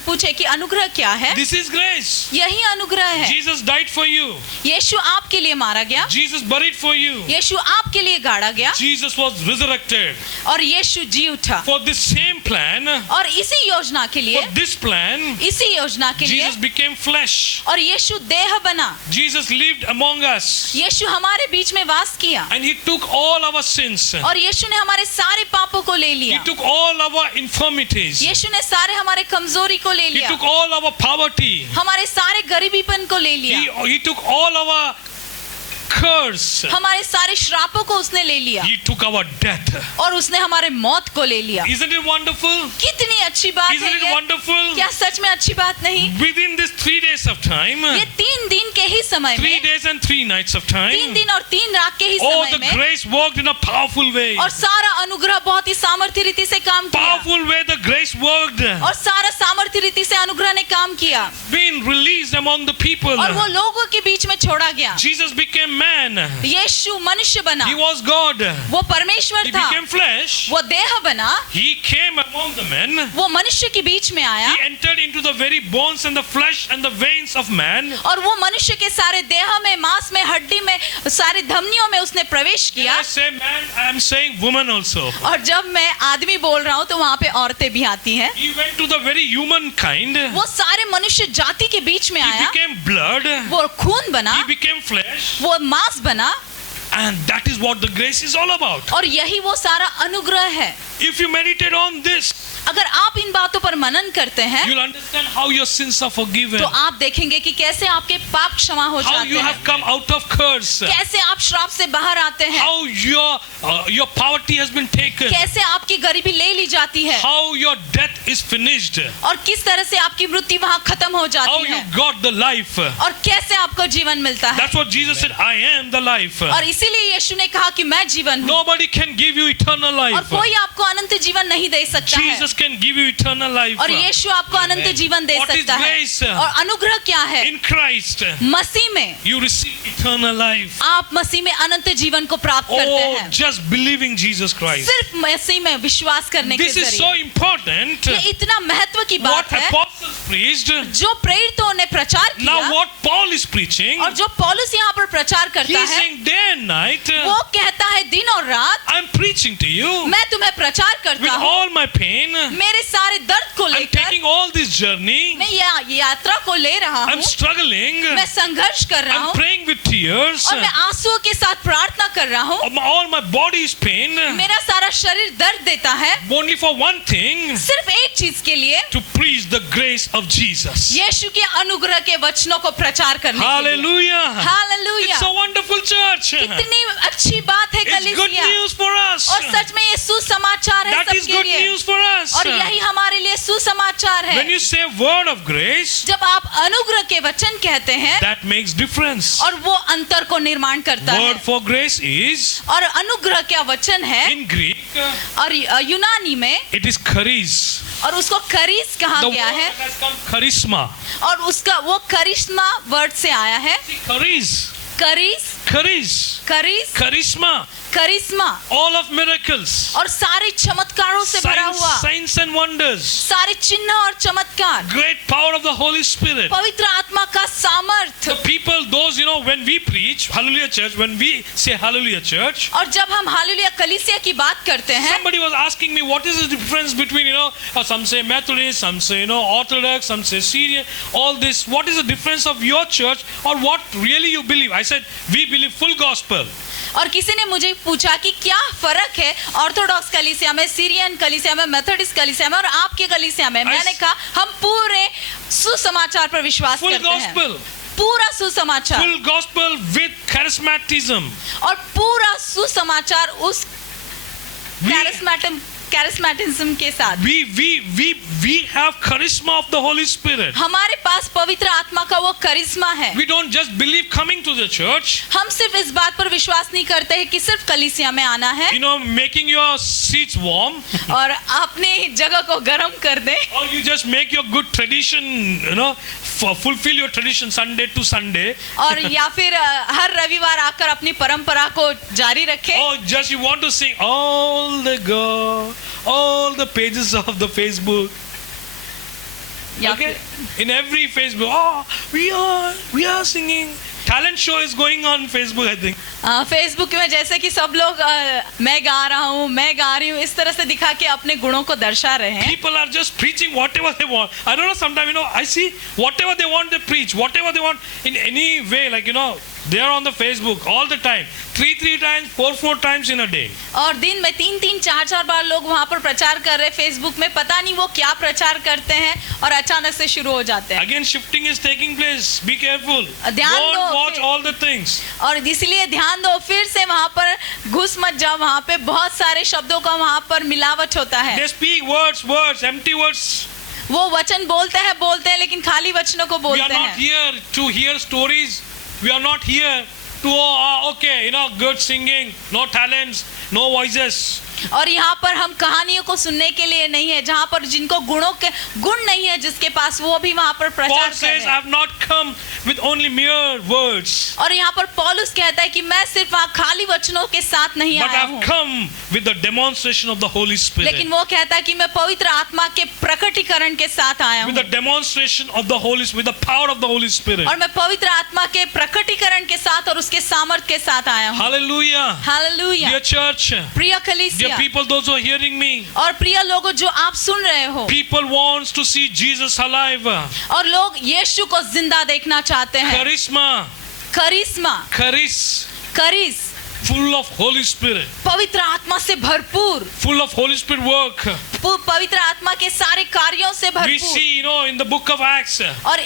पूछे कि अनुग्रह क्या है, This is grace. यही अनुग्रह है। Jesus died for you. यीशु आपके लिए मारा गया, Jesus buried for you. यीशु आपके लिए गाड़ा गया, Jesus was resurrected. और यीशु जी उठा। For this same plan, और इसी योजना के लिए, for this plan, इसी योजना के लिए, Jesus became flesh. और यीशु देह बना, Jesus lived among us. यीशु हमारे बीच में वास किया, And he took all our sins. और यीशु ने हमारे सारे पापों को ले He लिया, took all our infirmities. यीशु ने सारे हमारे कमजोरी को ले He लिया, took all our poverty. हमारे सारे गरीबीपन को ले लिया, He took all our curse. हमारे सारे श्रापों को उसने ले लिया, He took our death. और उसने हमारे मौत को ले लिया। Isn't it wonderful? कितनी अच्छी बात Isn't है it ये? wonderful? क्या सच में अच्छी बात नहीं? Within this 3 days of time, ये 3 दिन के ही समय 3 में, days and 3 nights of 3 time, दिन और 3 रात के ही oh, समय the में, grace worked in a powerful way. और सारा अनुग्रह बहुत ही सामर्थ्य रीति से काम किया, Powerful way the grace worked. और सारा सामर्थ्य रीति से अनुग्रह ने काम किया, Been released among the people. और वो लोगों के बीच में छोड़ा गया। Jesus became man. यीशु मनुष्य बना, He was God. वो परमेश्वर He था, became flesh. वो देह बना, He came among the men. वो मनुष्य के बीच में आया, He entered into the very bones and the flesh and the veins of man. और वो मनुष्य के सारे देह में, मांस में, हड्डी में, सारी धमनियों में उसने प्रवेश When किया। I say man, I am saying woman also. और जब मैं आदमी बोल रहा हूँ तो वहाँ पे औरतें भी आती हैं। He went to the very human kind. वो सारे मनुष्य जाति के बीच में He आया, became blood. वो खून बना, He became flesh. वो मांस बना, And that is what the grace is all about. और यही वो सारा अनुग्रह है। If you meditate on this, अगर आप इन बातों पर मनन करते हैं, you'll understand how your sins are forgiven. तो आप देखेंगे कि कैसे आपके पाप क्षमा हो How जाते you हैं, have come out of curse. कैसे आप श्राप से बाहर आते हैं, How your poverty has been taken. कैसे आपकी गरीबी ले ली जाती है, How your death is finished. और किस तरह से आपकी मृत्यु वहाँ खत्म हो How जाती you है, got the life. और कैसे आपको जीवन मिलता है। That's what Jesus said. I am the life. और इसीलिए यीशु ने कहा कि मैं जीवन हूँ, Nobody can give you eternal और life. कोई आपको अनंत जीवन नहीं दे सकता है, Jesus can give you eternal life. और यीशु आपको अनंत जीवन दे What is सकता है। grace? और अनुग्रह क्या है? In Christ, मसीह में you receive eternal life. आप मसीह में अनंत जीवन को प्राप्त करते Oh, हैं, just believing Jesus Christ. सिर्फ मसीह में विश्वास करने के This is so जरिए। important. ये इतना महत्व की What बात है apostles preached. जो प्रेरितों ने प्रचार Now किया, what Paul is preaching. और जो पौलुस यहाँ पर प्रचार He करता is है, saying day and night. वो कहता है दिन और रात I'm preaching to you मैं तुम्हें प्रचार with करता हूँ, all my pain. मेरे सारे दर्द को I'm लेकर taking all this journey. मैं यात्रा को ले रहा I'm हूँ, struggling. मैं संघर्ष कर रहा I'm हूँ, praying with tears. और मैं आंसुओं के साथ प्रार्थना कर रहा हूँ। All my body is pain. मेरा सारा शरीर दर्द देता है, Only for one thing, सिर्फ एक चीज के लिए, to preach the grace of Jesus. यीशु के अनुग्रह के वचनों को प्रचार करने के लिए। Hallelujah. Hallelujah. It's a wonderful church. कितनी अच्छी बात है It's good कलीसिया, news for us. और सच में ये सुसमाचार है That is सबके good लिए, news for us. और यही हमारे लिए सुसमाचार है। When you say word of grace, जब आप अनुग्रह के वचन कहते हैं, that makes difference. और वो अंतर को निर्माण करता है, Word for grace is, और अनुग्रह क्या वचन है, in Greek, और यूनानी में it is charis. और उसको करीस कहा The गया word है, has come charisma. और उसका वो करिश्मा वर्ड से आया है। Charis. करीस, Charis. करीस, Charisma. Karishma, All of miracles. और सारे चमत्कारों से भरा हुआ, Signs and wonders. सारे चिन्ह और चमत्कार, Great power of the Holy Spirit. पवित्र आत्मा का सामर्थ। The people, those, when we preach, Hallelujah Church, when we say Hallelujah Church, और जब हम हालेलुया कलीसिया की बात करते हैं, somebody was asking me, what is the difference between, some say Methodist, some say, Orthodox, some say Syrian, all this. What is the difference of your church or what really you believe? I said, we believe full gospel. और किसी ने मुझे पूछा कि क्या फर्क है Orthodox कलीसिया में, सीरियन कलीसिया में, मेथोडिस्ट कलीसिया में और आपके कलीसिया में। मैंने कहा हम पूरे सुसमाचार पर विश्वास Full करते हैं, gospel. पूरा सुसमाचार, Full gospel with charismatism. और पूरा सुसमाचार उस कैरिस्मेटिज्म के साथ। We have charisma of the Holy Spirit. हमारे पास पवित्र आत्मा का वो करिश्मा है। We don't just believe coming to the church, हम सिर्फ इस बात पर विश्वास नहीं करते हैं कि सिर्फ कलीसिया में आना है making your seats warm, और अपनी जगह को गर्म कर दे, or you just make your good tradition, fulfill your tradition Sunday to Sunday, और या फिर हर रविवार आकर अपनी परंपरा को जारी रखे, or just you want to sing all the pages of the Facebook. या Okay, फिर in every Facebook, we are singing. Talent show is going on Facebook, I think. Facebook में जैसे कि सब लोग मैं गा रहा हूँ, मैं गा रही हूँ, इस तरह से दिखा के अपने गुणों को दर्शा रहे हैं। People are just preaching whatever they want. I don't know, sometimes, I see whatever they want, they preach. Whatever they want in any way, they are on the Facebook all the time. 3 times, 4 times in a day. और दिन में 3 4 बार लोग वहाँ पर प्रचार कर रहे हैं फेसबुक में, पता नहीं वो क्या प्रचार करते हैं और अचानक से शुरू हो जाते हैं। Again, shifting is taking place. Be careful. ध्यान Don't दो, watch all the things. और इसलिए ध्यान दो, फिर से वहाँ पर घुस मत जाओ, वहाँ पे बहुत सारे शब्दों का वहाँ पर मिलावट होता है। They speak words, empty words. वो वचन बोलते हैं लेकिन खाली वचनों को We बोलते are not हैं। here to hear stories. We are not here to, good singing, no talents, no voices. और यहाँ पर हम कहानियों को सुनने के लिए नहीं है, जहाँ पर जिनको गुणों के गुण नहीं है जिसके पास, वो भी वहाँ पर प्रचार Paul कर says, रहे I हैं। have not come with only mere words, और यहाँ पर पौलुस कहता है कि मैं सिर्फ वहाँ खाली वचनों के साथ नहीं but I आया have हूँ, come with the demonstration of the Holy Spirit. लेकिन वो कहता है कि मैं पवित्र आत्मा के प्रकटीकरण के साथ आया With हूँ, the demonstration of the Holy Spirit, with the power of the Holy Spirit. और मैं पवित्र आत्मा के प्रकटीकरण के साथ और उसके सामर्थ के साथ आया हूँ। Hallelujah. हालेलुया। Dear church, प्रिय dear कलीसिया people, those who are hearing me, और प्रिय लोगों जो आप सुन रहे हो, people wants to see Jesus alive. और लोग यीशु को जिंदा देखना चाहते हैं। Charisma, करिश्मा, करिस, full of Holy Spirit, पवित्र आत्मा से भरपूर, full of Holy Spirit work. पवित्र आत्मा के सारे कार्यों से We भरपूर। see, in the book of Acts, और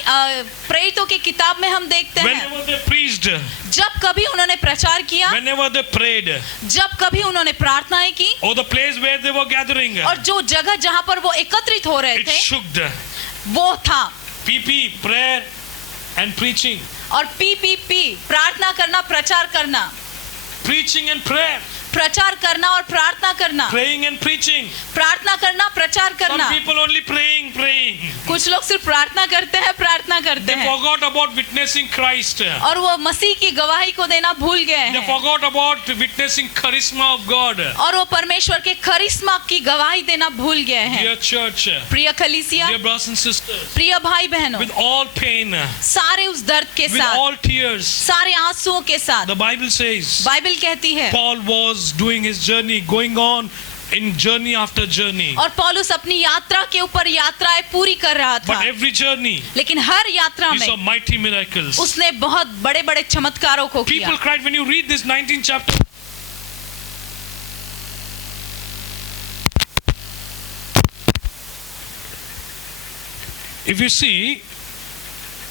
प्रेरितों की किताब में हम देखते हैं, whenever they preached, जब कभी उन्होंने प्रचार किया, whenever they prayed, जब कभी उन्होंने प्रार्थनाएं की, or the place where they were gathering, और जो जगह जहां पर वो एकत्रित हो रहे it थे, shook. वो था PP, prayer and preaching. और पी प्रार्थना करना, प्रचार करना, Preaching and prayer. प्रचार करना और प्रार्थना करना, Praying and preaching. प्रार्थना करना, प्रचार Some करना। people only praying. कुछ लोग सिर्फ प्रार्थना करते हैं, प्रार्थना करते They हैं, forgot about witnessing Christ. और वो मसीह की गवाही को देना भूल गए They हैं, forgot about witnessing charisma of God. और वो परमेश्वर के करिश्मा की गवाही देना भूल गए हैं। Dear church, प्रिय कलीसिया, dear brothers and sisters, प्रिय भाई बहनों, with all pain, सारे उस दर्द के with साथ, all tears, सारे आंसुओं के साथ, the Bible says, बाइबल कहती है, Paul was doing his journey, going on in journey after journey. और पौलुस अपनी यात्रा के ऊपर यात्राएं पूरी कर रहा था, But every journey, लेकिन हर यात्रा he saw में mighty miracles. उसने बहुत बड़े बड़े चमत्कारों को किया। People cried when you read this 19th chapter. If you see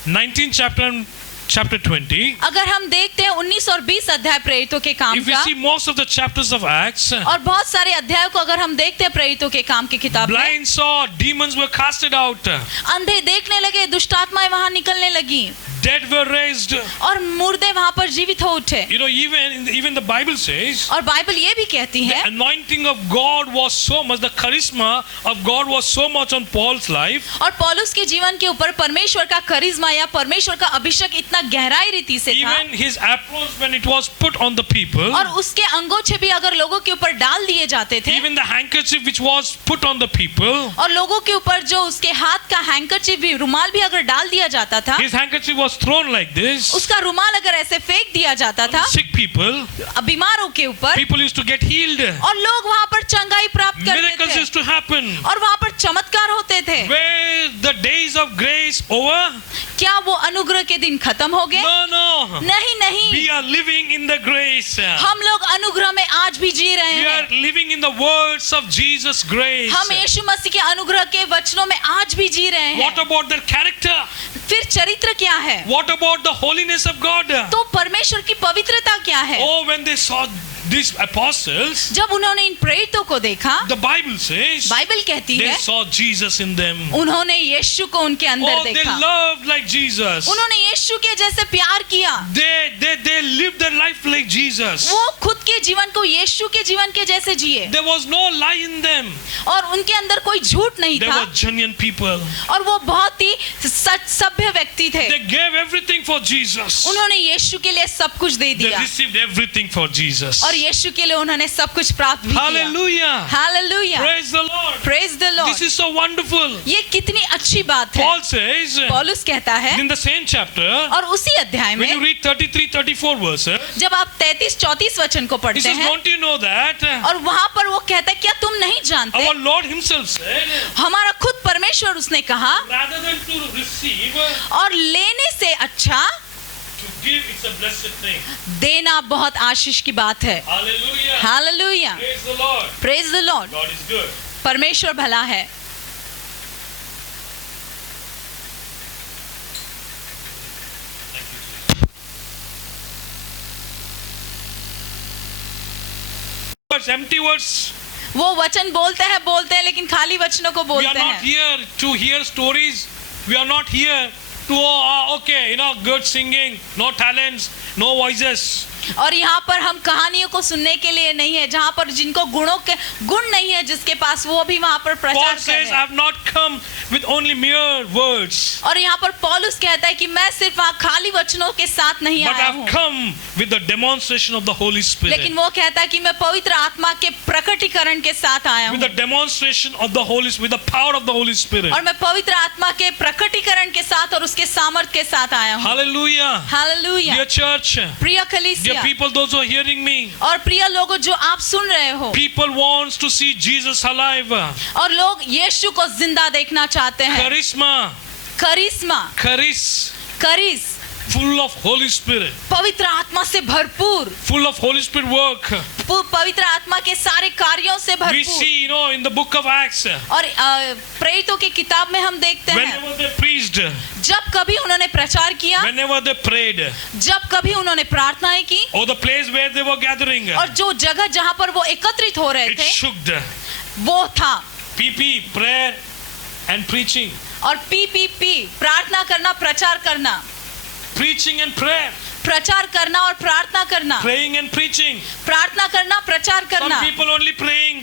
19th chapter and chapter 20, अगर हम देखते हैं 19 और 20 अध्याय प्रेरितों के काम if you का, see most of the chapters of Acts, और बहुत सारे अध्यायों को अगर हम देखते हैं प्रेरितों के काम की किताब में, blind saw, demons were casted out, अंधे देखने लगे, दुष्ट आत्माएं वहां निकलने लगी, dead were raised. और मुर्दे वहां पर जीवित हो उठे। You know, even the Bible says, और बाइबल ये भी कहती the है, anointing of God was so much, the charisma of God was so much on Paul's life. और पौलुस के जीवन के ऊपर परमेश्वर का करिश्मा या परमेश्वर का अभिषेक इतना गहराई रीति से था। Even his approach when it was put on the people, और उसके अंगोछे भी अगर लोगों के ऊपर डाल दिए जाते थे, even the handkerchief which was put on the people, और लोगों के ऊपर जो उसके हाथ का हैंकरचीफ भी, रुमाल भी अगर डाल दिया जाता था, his handkerchief was thrown like this. उसका रुमाल अगर ऐसे फेंक दिया जाता था Sick people, बीमारों के ऊपर, people used to get healed. और लोग वहां पर चंगाई प्राप्त करते Miracles थे used to happen. और वहां पर चमत्कार होते थे। Were the days of grace over? क्या वो अनुग्रह के दिन खत्म हो गए? No. नहीं नहीं, We are living in the grace. हम लोग अनुग्रह में आज भी जी रहे We are हैं। living in the words of Jesus' grace. हम यीशु मसीह के अनुग्रह के वचनों में आज भी जी रहे हैं। What about their character? फिर चरित्र क्या है? What about the holiness of God? तो परमेश्वर की पवित्रता क्या है? Oh, when they saw these apostles, जब उन्होंने इन प्रेरितों को देखा, the Bible says, बाइबल कहती they है, saw Jesus in them. उन्होंने यीशु को उनके अंदर Oh, they देखा, loved like Jesus. उन्होंने यीशु के जैसे प्यार किया, They lived their life like Jesus. वो खुद के जीवन को यीशु के जीवन के जैसे जिए, There was no lie in them. और उनके अंदर कोई झूठ नहीं They था, were genuine people. और वो बहुत ही सच सभ्य व्यक्ति थे। They gave everything for Jesus. उन्होंने यीशु के लिए सब कुछ दे They दिया, received everything for Jesus. और यीशु के लिए उन्होंने सब कुछ प्राप्त भी किया। Hallelujah. Hallelujah, Praise the Lord. Praise the This Lord. is so wonderful. ये कितनी अच्छी बात है। Paul says पौलुस कहता है, in the same chapter, और उसी अध्याय when you में read 33-34 verses, जब आप 33-34 वचन को he पढ़ते says, हैं, don't you know that और वहां पर वो कहता है, क्या तुम नहीं जानते, our Lord himself said, हमारा खुद परमेश्वर उसने कहा, rather than to receive, और लेने से अच्छा to give, it's a blessed thing. देना बहुत आशीष की बात है। Hallelujah. Hallelujah, Praise the Lord. Praise the Lord. God is good. परमेश्वर भला है। Words, empty words. वो वचन बोलते हैं लेकिन खाली वचनों को We बोलते are not हैं। here to hear stories. We are not here to, okay, good singing, no talents, no voices. और यहाँ पर हम कहानियों को सुनने के लिए नहीं है, जहाँ पर जिनको गुणों के गुण नहीं है, जिसके पास वो भी वहाँ पर प्रचार Paul कर says, रहे I हैं। have not come with only mere words, और यहाँ पर पौलुस कहता है कि मैं सिर्फ वहाँ खाली वचनों के साथ नहीं but I आया have हूँ, come with the demonstration of the Holy Spirit. लेकिन वो कहता है कि मैं पवित्र आत्मा के प्रकटीकरण के साथ आया With हूँ, the demonstration of the Holy Spirit, with the power of the Holy Spirit. और मैं पवित्र आत्मा के प्रकटीकरण के साथ और उसके सामर्थ के साथ आया हूँ। Hallelujah. हालेलुया, Dear church, प्रिय dear कलीसिया people, those who are hearing me, और प्रिय लोगों जो आप सुन रहे हो, people wants to see Jesus alive. और लोग यीशु को जिंदा देखना चाहते हैं। Charisma, करिश्मा, करिस, full of Holy Spirit, पवित्र आत्मा से भरपूर, full of Holy Spirit work. पवित्र आत्मा के सारे कार्यों से We भरपूर। see, in the book of Acts, और प्रेरितों की किताब में हम देखते हैं, whenever they preached, जब कभी उन्होंने प्रचार किया, whenever they prayed, जब कभी उन्होंने प्रार्थनाएं की, or the place where they were gathering, और जो जगह जहां पर वो एकत्रित हो रहे it थे, shook. वो था PP, prayer and preaching. और पी प्रार्थना करना, प्रचार करना, Preaching and prayer. प्रचार करना और प्रार्थना करना, Praying and preaching. प्रार्थना करना, प्रचार Some करना। people only praying.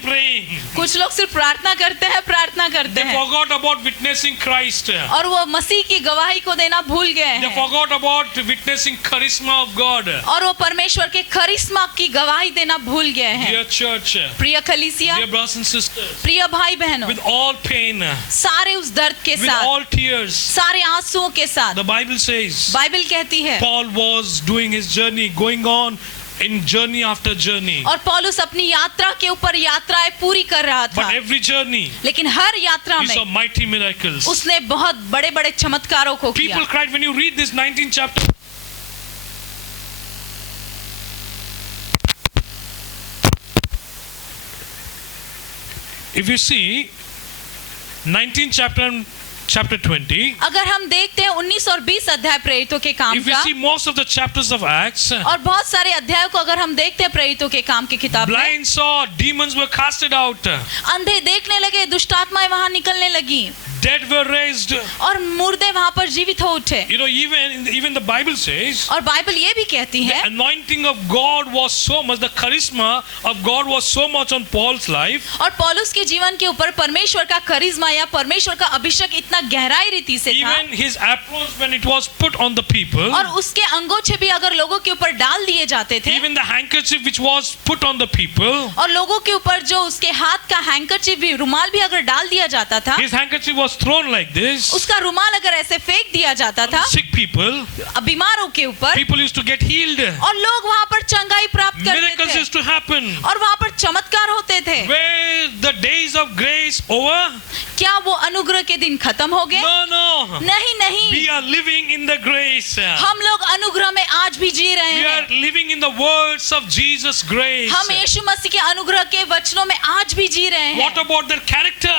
कुछ लोग सिर्फ प्रार्थना करते हैं, प्रार्थना करते They हैं, forgot about witnessing Christ. और वो मसीह की गवाही को देना भूल गए They हैं, forgot about witnessing charisma of God. और वो परमेश्वर के करिश्मा की गवाही देना भूल गए हैं। Dear church, प्रिय कलीसिया, dear brothers and sisters, प्रिय भाई बहनों, with all pain, सारे उस दर्द के with साथ, all tears, सारे आंसुओं के साथ, the Bible says, बाइबल कहती है, Paul was doing his journey, going on in journey after journey. और पौलुस अपनी यात्रा के ऊपर यात्राएं पूरी कर रहा था, But every journey, लेकिन हर यात्रा he saw में mighty miracles. उसने बहुत बड़े बड़े चमत्कारों को किया। People cried when you read this 19th chapter. If you see 19th chapter and chapter 20, अगर हम देखते हैं 19 और 20 अध्याय प्रेरितों के काम if we का, see most of the chapters of Acts, और बहुत सारे अध्यायों को अगर हम देखते हैं प्रेरितों के काम की किताब में, blind saw, demons were casted out, अंधे देखने लगे, दुष्ट आत्माएं वहां निकलने लगी, dead were raised. और मुर्दे वहां पर जीवित हो उठे। You know, even the Bible says, और बाइबल ये भी कहती the है, anointing of God was so much, the charisma of God was so much on Paul's life, और पौलुस के जीवन के ऊपर परमेश्वर का करिश्मा या परमेश्वर का अभिषेक इतना गहराई रीति से था, even his aprons when it was put on the people, और उसके अंगोछे भी अगर लोगों के ऊपर डाल दिए जाते थे, even the handkerchief which was put on the people, और लोगों के ऊपर जो उसके हाथ का हैंकरचीफ भी, रुमाल भी अगर डाल दिया जाता था, his handkerchief was thrown like this, उसका रुमाल अगर ऐसे फेंक दिया जाता था sick people, बीमारों के ऊपर, people used to get healed, और लोग वहां पर चंगाई प्राप्त करते miracles थे, used to happen. और वहां पर चमत्कार होते थे। Were the days of grace over? क्या वो अनुग्रह के दिन खत्म हो गए? No. नहीं नहीं, We are living in the grace. हम लोग अनुग्रह में आज भी जी रहे We हैं। are living in the words of Jesus' grace. हम यीशु मसीह के अनुग्रह के वचनों में आज भी जी रहे हैं। What about their character?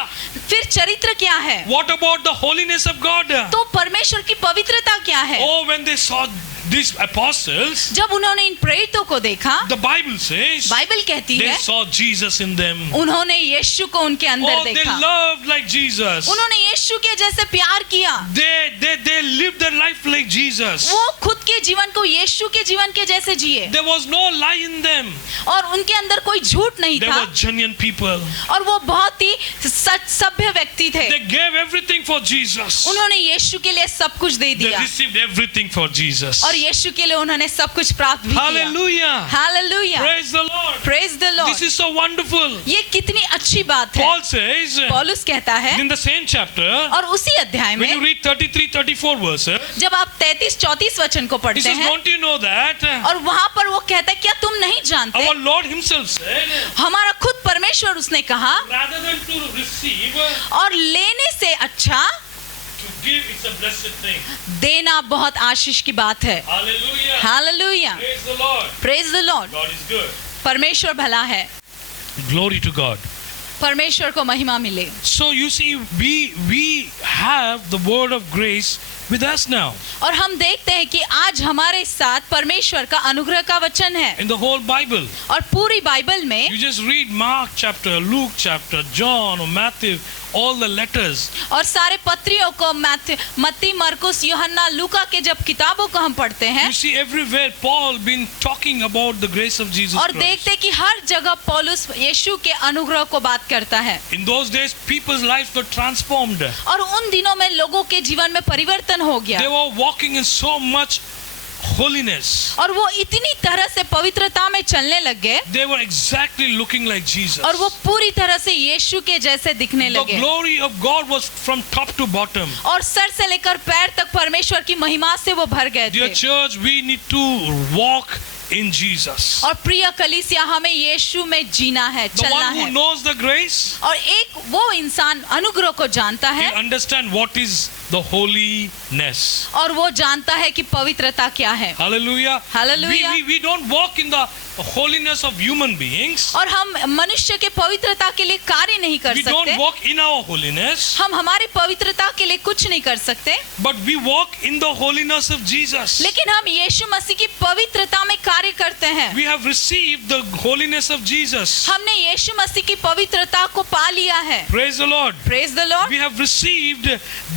फिर चरित्र क्या है? What about the holiness of God? तो परमेश्वर की पवित्रता क्या है? Oh, when they saw these apostles, जब उन्होंने इन प्रेरितों को देखा, the Bible says, बाइबल कहती they है, saw Jesus in them. उन्होंने यीशु को उनके अंदर Oh, they देखा, loved like Jesus. उन्होंने यीशु के जैसे प्यार किया, They lived their life like Jesus. वो खुद के जीवन को यीशु के जीवन के जैसे जिए, There was no lie in them. और उनके अंदर कोई झूठ नहीं They था, were genuine people. और वो बहुत ही सच सभ्य व्यक्ति थे। They gave everything for Jesus. उन्होंने यीशु के लिए सब कुछ दे They दिया, received everything for Jesus. और यीशु के लिए उन्होंने सब कुछ प्राप्त भी किया। Hallelujah. Hallelujah, Praise the Lord. Praise the This Lord. is so wonderful. ये कितनी अच्छी बात है। Paul says पौलुस कहता है, in the same chapter, और उसी अध्याय when you में read 33-34 verses, जब आप 33-34 वचन को he पढ़ते says, हैं, don't you know that और वहां पर वो कहता है, क्या तुम नहीं जानते, our Lord himself said, हमारा खुद परमेश्वर उसने कहा, rather than to receive, और लेने से अच्छा to give, it's a blessed thing. देना बहुत आशीष की बात है। Hallelujah. Hallelujah, Praise the Lord. Praise the Lord. God is good. परमेश्वर भला है, Glory to God. परमेश्वर को महिमा मिले। So you see, we have the word of grace with us now. और हम देखते हैं कि आज हमारे साथ परमेश्वर का अनुग्रह का वचन है, In the whole Bible. और पूरी बाइबल में, You just read Mark chapter, Luke chapter, John or Matthew, all the letters. और सारे पत्रियों को, मत्ती, मरकुस, यूहन्ना, लूका के जब किताबों को हम पढ़ते हैं, You see everywhere Paul been talking about the grace of Jesus और Christ. देखते कि हर जगह पौलुस यीशु के अनुग्रह को बात करता है, In those days, people's lives were transformed. और उन दिनों में लोगों के जीवन में परिवर्तन हो They गया, were walking in so much holiness. और वो इतनी तरह से पवित्रता में चलने लग गए, They were exactly looking like Jesus. और वो पूरी तरह से यीशु के जैसे दिखने The लगे, glory of God was from top to bottom. और सर से लेकर पैर तक परमेश्वर की महिमा से वो भर गए Dear थे। church, we need to walk in Jesus. और प्रिय कलीसिया, हमें यीशु में जीना है, The चलना one who है, knows the grace, और एक वो इंसान अनुग्रह को जानता he है, understand what is the holiness. और वो जानता है कि पवित्रता क्या है। Hallelujah. Hallelujah. We don't walk in the holiness of human beings. और हम मनुष्य के पवित्रता के लिए कार्य नहीं कर We don't सकते, walk in our holiness, हम हमारी पवित्रता के लिए कुछ नहीं कर सकते, but we walk in the holiness of Jesus. लेकिन हम यीशु मसीह की पवित्रता में कार्य करते हैं। We have received the holiness of Jesus. हमने यीशु मसीह की पवित्रता को पा लिया है। Praise the Lord. Praise the Lord. We have received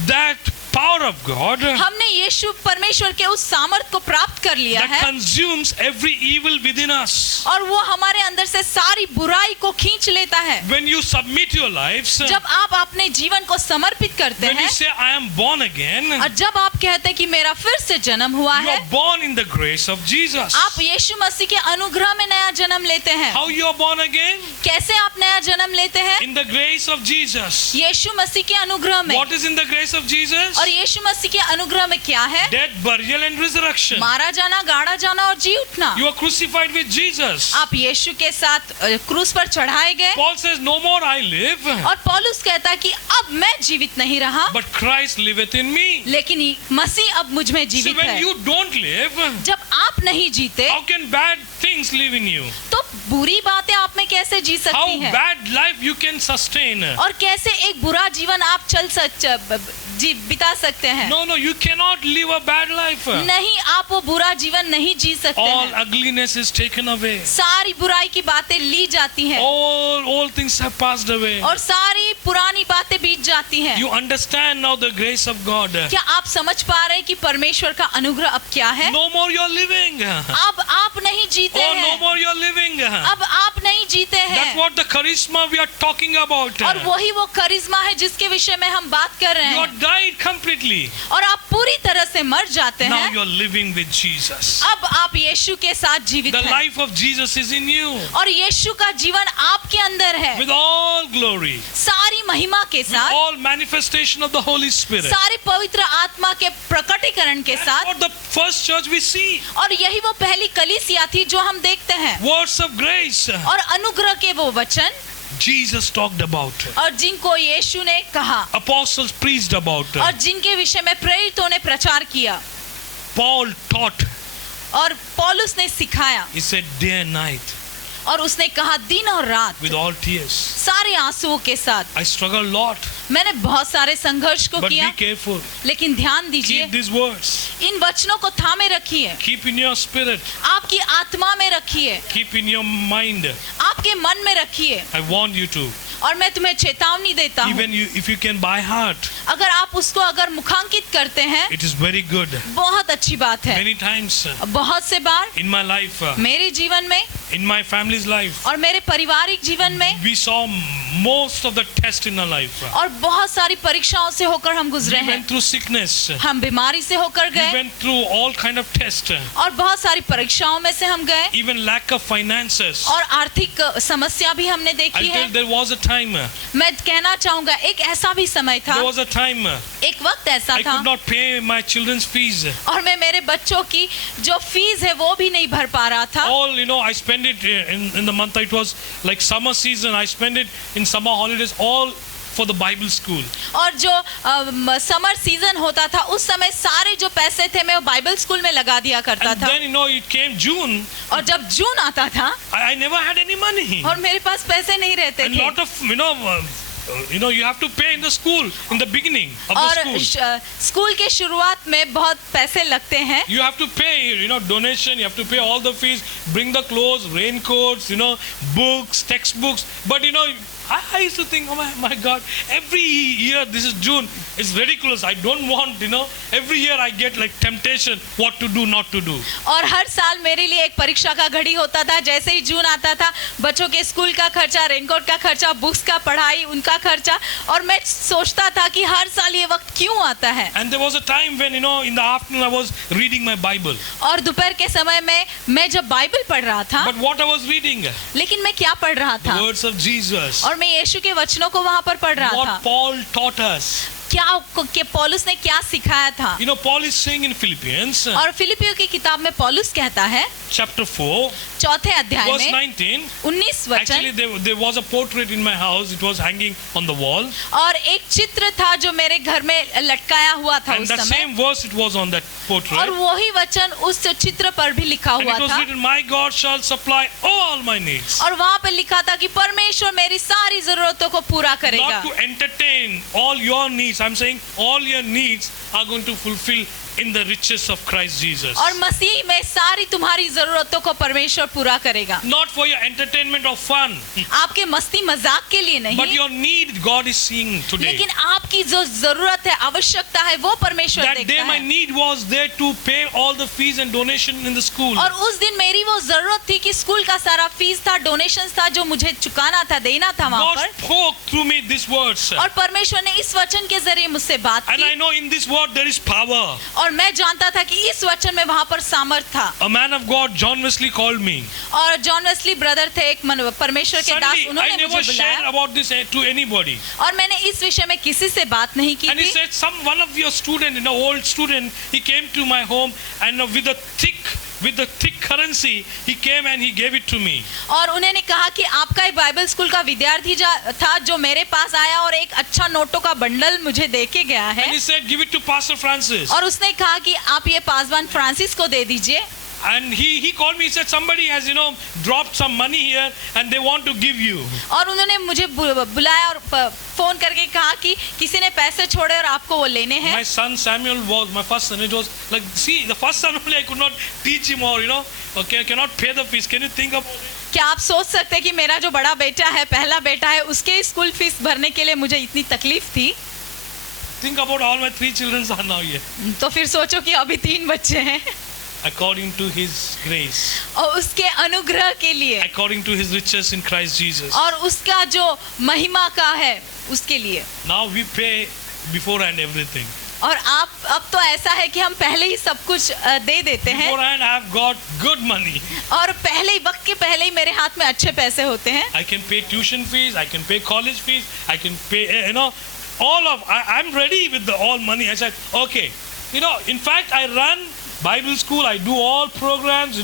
that power of God हमने यीशु परमेश्वर के उस सामर्थ को प्राप्त कर लिया that है, consumes every evil within us. और वो हमारे अंदर से सारी बुराई को खींच लेता है। When you submit your lives, जब आप अपने जीवन को समर्पित करते when हैं, you say I am born again, और जब आप कहते हैं कि मेरा फिर से जन्म हुआ you है, are born in the grace of Jesus. आप यीशु मसीह के अनुग्रह में नया जन्म लेते हैं। How you are born again? कैसे आप नया जन्म लेते हैं? In the grace of Jesus. यीशु मसीह के अनुग्रह में। What is in the grace of Jesus? और यीशु मसीह के अनुग्रह में क्या है? Death, burial and resurrection. मारा जाना, गाड़ा जाना और जी उठना। You are crucified with Jesus. आप यीशु के साथ क्रूस पर चढ़ाए गए, Paul says, no more I live, और पौलुस कहता है कि अब मैं जीवित नहीं रहा, but Christ liveth in me. लेकिन मसीह अब मुझ में So जीवित when है। you don't live, जब आप नहीं जीते, how can bad things live in you? तो बुरी बातें आप में कैसे जी सकती How हैं? bad life you can sustain? और कैसे एक बुरा जीवन आप बिता सकते हैं। No, no, you cannot live a bad life. नहीं, आप वो बुरा जीवन नहीं जी सकते All हैं। ugliness is taken away. सारी बुराई की बातें ली जाती हैं All things have passed away. और सारी पुरानी बातें बीत जाती हैं। You understand now the grace of God. क्या आप समझ पा रहे हैं कि परमेश्वर का अनुग्रह अब क्या है? No more you're living. अब आप नहीं जीते Oh, no हैं। more you're living. अब आप नहीं जीते That's हैं। what the charisma we are talking about. और वही वो करिश्मा है जिसके विषय में हम बात कर रहे You are हैं। died completely. और आप पूरी तरह से मर जाते Now हैं। you're living with Jesus. अब आप यीशु के साथ जीवित The हैं life of Jesus is in you. और यीशु का जीवन आपके अंदर है, With all glory. सारी महिमा के With साथ, all manifestation of the Holy Spirit. सारे पवित्र आत्मा के प्रकटीकरण के That's साथ। what the first church we see. और यही वो पहली कलीसिया थी जो हम देखते हैं। Words of grace. और अनुग्रह के वो वचन Jesus talked about. और जिनको यीशु ने कहा Apostles preached about. और जिनके विषय में प्रेरितों ने प्रचार किया Paul taught. और पौलुस ने सिखाया He said day and night और उसने कहा दिन और रात with all tears. सारे आंसुओं के साथ। I struggled a lot. मैंने बहुत सारे संघर्ष को But किया, be careful. लेकिन ध्यान दीजिए, Keep these words. इन वचनों को थामे रखिए, Keep in your spirit. आपकी आत्मा में रखिए, Keep in your mind. आपके मन में रखिए। I want you to. और मैं तुम्हें चेतावनी देता हूँ, Even if you can by heart, अगर आप उसको अगर मुखांकित करते हैं it is very good. बहुत अच्छी बात है। Many times बहुत से बार in my life, मेरे जीवन में in my family's life, और मेरे पारिवारिक जीवन में we saw most of the tests in our life. और बहुत सारी परीक्षाओं से होकर हम गुजरे We हैं। went through sickness. हम बीमारी से होकर We गए went through all kind of tests. और बहुत सारी परीक्षाओं में से हम गए Even lack of finances. और आर्थिक समस्या भी हमने देखी I'll है। tell there was a time. मैं कहना चाहूंगा एक ऐसा भी समय था, There was a time एक वक्त ऐसा I था could not pay my children's fees. और मैं मेरे बच्चों की जो फीस है वो भी नहीं भर पा रहा था। All I spend it in the month. It was like summer season. I spend it in summer holidays all for the Bible school. और जो समर सीजन होता था उस समय सारे जो पैसे थे मैं वो बाइबल स्कूल में लगा दिया करता And था। then it came June. और जब जून आता था I never had any money. और मेरे पास पैसे नहीं रहते And थे lot of you have to pay in the school in the beginning of the और school. स्कूल के शुरुआत में बहुत पैसे लगते हैं। You have to pay, donation. You have to pay all the fees. Bring the clothes, raincoats, books, textbooks. But I used to think, oh my God, every year, this is June, it's ridiculous. I don't want, every year I get like temptation, what to do, not to do. और हर साल मेरे लिए एक परीक्षा का घड़ी होता था। जैसे ही जून आता था, बच्चों के स्कूल का खर्चा, रेनकोट का खर्चा, बुक्स का पढ़ाई, उनका खर्चा, और मैं सोचता था कि हर साल ये वक्त क्यों आता है। And there was a time when, in the afternoon I was reading my Bible. और दोपहर के समय में मैं जब बाइबल पढ़ रहा था, But what I was reading? लेकिन मैं क्या पढ़ रहा The था? words of Jesus. और मैं यीशु के वचनों को वहां पर पढ़ रहा What था। Paul taught us. क्या पौलुस ने क्या सिखाया था? Paul is saying in Philippians, और फिलिपियों की किताब में पौलुस कहता है chapter 4, चौथे अध्याय verse में 19. 19 Actually, वचन। there was a portrait in my house. It was hanging on the wall. और एक चित्र था जो मेरे घर में लटकाया हुआ था And उस the समय, same verse it was on that portrait. और वही वचन उस चित्र पर भी लिखा And हुआ it was था। written, my God shall supply all my needs. और वहाँ पे लिखा था कि परमेश्वर मेरी सारी जरूरतों को पूरा करेगा। Not to entertain all your needs. I'm saying all your needs are going to fulfill in the riches of Christ Jesus. और मसीह में सारी तुम्हारी जरूरतों को परमेश्वर पूरा करेगा। Not for your entertainment or fun, आपके मस्ती मजाक के लिए but नहीं, your need God is seeing today. लेकिन आपकी जो जरूरत है, आवश्यकता है, वो परमेश्वर That day देखता my है। need was there to pay all the fees and donation in the school. और उस दिन मेरी वो जरूरत थी कि स्कूल का सारा फीस था, डोनेशन था, जो मुझे चुकाना था, देना था वहाँ God पर। spoke through me these words. और परमेश्वर ने इस वचन के जरिए मुझसे बात And I की, know in this word there is power. और मैं जानता था कि इस वचन में वहाँ पर सामर्थ था। A man of God, John Wesley, called me. और जॉन वेस्ली ब्रदर थे, एक परमेश्वर के दास, Suddenly, I उन्होंने never मुझे shared बुलाया about this to anybody. और मैंने इस विषय में किसी से बात नहीं की And he थी। said, one of your student, old student, he came to my home and with the thick currency, he came and he gave it to me. और उन्होंने कहा कि आपका एक बाइबल स्कूल का विद्यार्थी था जो मेरे पास आया और एक अच्छा नोटों का बंडल मुझे दे के गया है। And he said, give it to Pastor Francis. और उसने कहा कि आप ये पासवान फ्रांसिस को दे दीजिए। And he called me, he said somebody has dropped some money here and they want to give you. और उन्होंने मुझे बुलाया और फोन करके कहा कि किसी ने पैसे छोड़े और आपको वो लेने हैं. My son Samuel was my first son. It was like, see, the first son only I could not teach him or okay, I cannot pay the fees. Can you think about it? क्या आप सोच सकते हैं कि मेरा जो बड़ा बेटा है, पहला बेटा है, उसके स्कूल फीस भरने के लिए मुझे इतनी तकलीफ थी. Think about all my 3 children are now here. तो फिर सोचो कि अभी 3 बच्चे हैं. According to His grace. और उसके अनुग्रह के लिए. According to His riches in Christ Jesus. और उसका जो महिमा का है उसके लिए. Now we pay beforehand everything. और अब तो ऐसा है कि हम पहले ही सब कुछ दे देते हैं. Beforehand I have got good money. और पहले ही वक्त के पहले ही मेरे हाथ में अच्छे पैसे होते हैं. I can pay tuition fees, I can pay college fees, I can pay I'm ready with the all money. I said okay. In fact I run Bible school, I do all programs.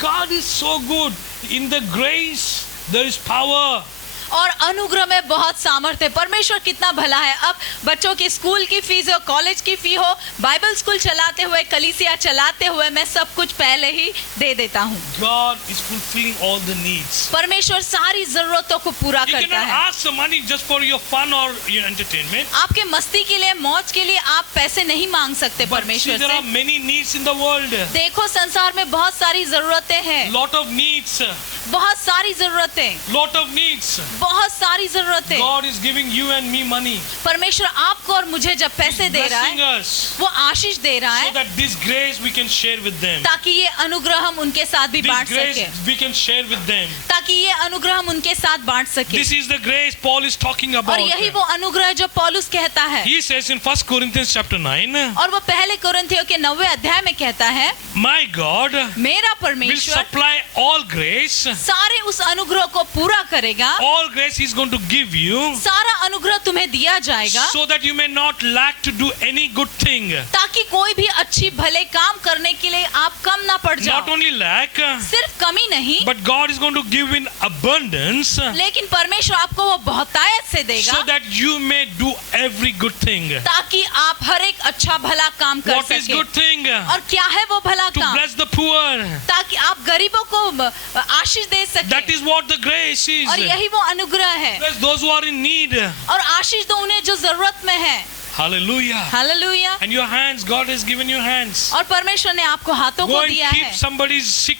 God is so good. In the grace there is power. और अनुग्रह में बहुत सामर्थ्य है. परमेश्वर कितना भला है. अब बच्चों की स्कूल की फीस हो, कॉलेज की फी हो, बाइबल स्कूल चलाते हुए, कलीसिया चलाते हुए मैं सब कुछ पहले ही दे देता हूँ. God is fulfilling all the needs. परमेश्वर सारी जरूरतों को पूरा करता है. You cannot ask the money just for your fun or your entertainment. आपके मस्ती के लिए, मौज के लिए आप पैसे नहीं मांग सकते परमेश्वर से. There are many needs in the world. देखो संसार में बहुत सारी जरूरतें हैं. Lot of needs. बहुत सारी जरूरतें. Lot of needs. बहुत सारी जरूरतें. God is giving you and me money. परमेश्वर आपको और मुझे जब पैसे दे रहा है, वो आशीष दे रहा है. So that this grace we can share with them. ताकि ये अनुग्रह हम उनके साथ भी बांट सके. This grace we can share with them. ताकि ये अनुग्रह हम उनके साथ बांट सके. This is the grace Paul is talking about. और यही वो अनुग्रह जो पौलुस कहता है. He says in 1 Corinthians chapter 9. और वो पहले कोरिन्थियों के 9वें अध्याय में कहता है, My God मेरा will परमेश्वर supply all grace. सारे उस अनुग्रह को पूरा करेगा. All grace He is going to give you. सारा अनुग्रह तुम्हें दिया जाएगा. So that you may not lack to do any good thing. ताकि कोई भी अच्छी भले काम करने के लिए आप कम ना पड़ जाओ. Not only lack. सिर्फ कमी नहीं. But God is going to give in abundance. लेकिन परमेश्वर आपको वो बहुतायत से देगा. So that you may do every good thing. ताकि आप हर एक अच्छा भला काम कर सकें. What is good thing? और क्या है वो भला To काम? bless the poor. ताकि आप गरीबों को आशीष दे सकें. That is what the grace is. और यही वो अनुग्रह है. Bless those who are in need. और आशीष दो उन्हें जो जरूरत में है. Hallelujah. Hallelujah. And your hands, God has given you hands. और परमेश्वर ने आपको हाथों Go को and दिया keep है. somebody sick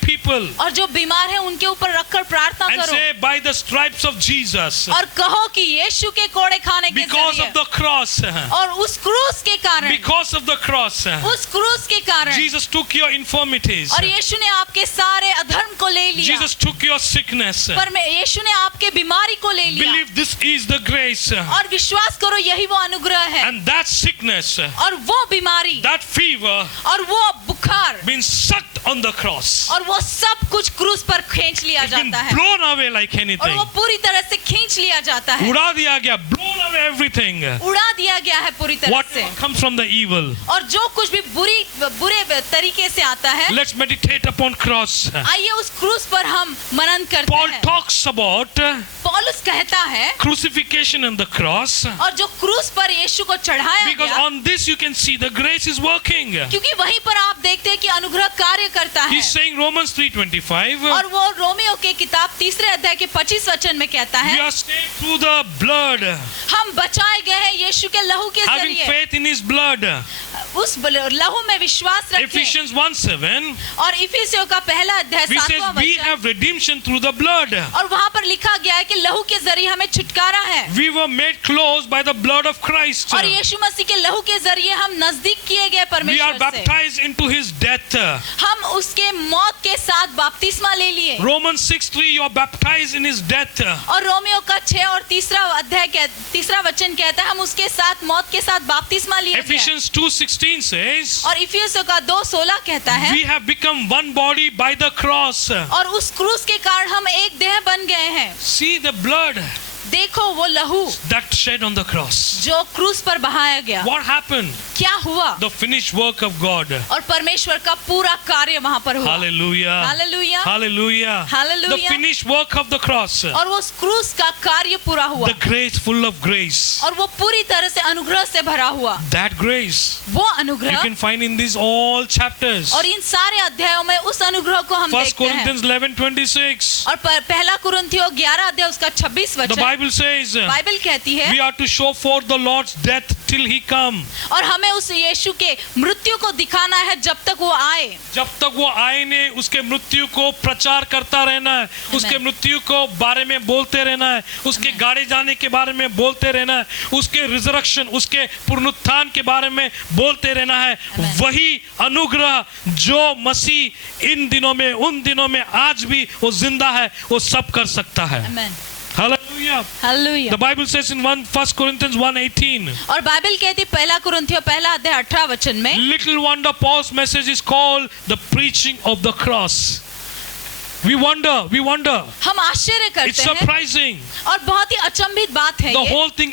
people. और जो बीमार है उनके ऊपर रखकर प्रार्थना And करो. say by the stripes of Jesus. और कहो कि यीशु के कोड़े खाने के Because जरिए of the cross. और उस क्रूस के कारण, Because of the cross. उस क्रूस के कारण Jesus took your infirmities. और यीशु ने आपके सारे अधर्म को ले लिया. Jesus took your sickness. पर यीशु ने आपके बीमारी को ले लिया. Believe this is the grace. और विश्वास करो यही वो अनुग्रह है. And that sickness, और वो बीमारी, that fever, और वो बुखार, been sucked on the cross. और वो सब कुछ क्रूस पर खींच लिया It's been जाता है. blown away like और anything. वो पूरी तरह से खींच लिया जाता है. उड़ा दिया गया, blown away everything. उड़ा दिया गया है पूरी तरह What से. comes from the evil? और जो कुछ भी बुरे तरीके से आता है, Let's meditate upon cross. आइए उस क्रूस पर हम मनन करते Paul हैं. talks about पौलुस कहता है, crucifixion and the cross. और जो क्रूस पर यीशु को चढ़ाया Because गया, on this you can see the grace is working. क्योंकि वहीं पर आप देखते हैं कि अनुग्रह कार्य करता है. He's saying Romans 3:25. और वो रोमियो के किताब 3 अध्याय के 25 वचन में कहता We है, are saved through the blood, हम बचाए गए हैं यीशु के लहू के having जरिए. faith in His blood. उस लहू में विश्वास रखें. Ephesians 1:7. और इफिसियों का पहला अध्याय We says 7वां we वचन, have redemption through the blood. और वहाँ पर लिखा गया है कि लहू के जरिए हमें छुटकारा है. We were made close by the blood of Christ. और यीशु मसीह के लहू के जरिए हम नजदीक किए गए We are परमेश्वर से. baptized into His death. हम उसके मौत के साथ बपतिस्मा ले लिए. Romans 6:3. You are baptized in His death. और रोमियो का 6 और 3 अध्याय 3 वचन कहता है हम उसके साथ मौत के साथ बपतिस्मा लिए गए. Ephesians 2:16 says और इफिसियों का 2:16 कहता है, we have become one body by the cross. और उस क्रूस के कारण हम एक देह बन गए हैं. See the blood. देखो वो लहू that shed on the cross. जो क्रूस पर बहाया गया, What happened? क्या हुआ? The finished work of God. और परमेश्वर का पूरा कार्य वहाँ पर हुआ। Hallelujah. Hallelujah, Hallelujah. Hallelujah. The finished work of the cross. और वो उस क्रूस का कार्य पूरा हुआ, The grace full of grace. और वो पूरी तरह से अनुग्रह से भरा हुआ। That grace वो you अनुग्रह, can find in these all chapters. और इन सारे अध्यायों में उस अनुग्रह को हम 1 देखते हैं। Corinthians 11:26. और पहला कुरिन्थियों 11 अध्याय उसका 26 The वचन, Bible says बाइबल कहती है, we are to show forth the Lord's death till he come. और हमें उस यीशु के मृत्यु को दिखाना है जब तक वो आए। जब तक वो आए ने उसके मृत्यु को प्रचार करता रहना है, उसके मृत्यु को बारे में बोलते रहना है, उसके गाड़े जाने के बारे में बोलते रहना है, उसके रिजरेक्शन, उसके पुनरुत्थान के बारे में बोलते रहना है। वही अनुग्रह जो मसीह इन दिनों में, उन दिनों में, आज भी वो जिंदा है, वो सब कर सकता है। आमेन, Hallelujah. Hallelujah. The Bible says in 1 Corinthians 1:18. और बाइबल कहती पहला कुरिन्थियों पहला अध्याय 18 वचन में, Little wonder Paul's message is called the preaching of the cross. We wonder. हम आश्चर्य It's करते हैं, surprising. और बहुत ही अचंभित बात है The ये, whole thing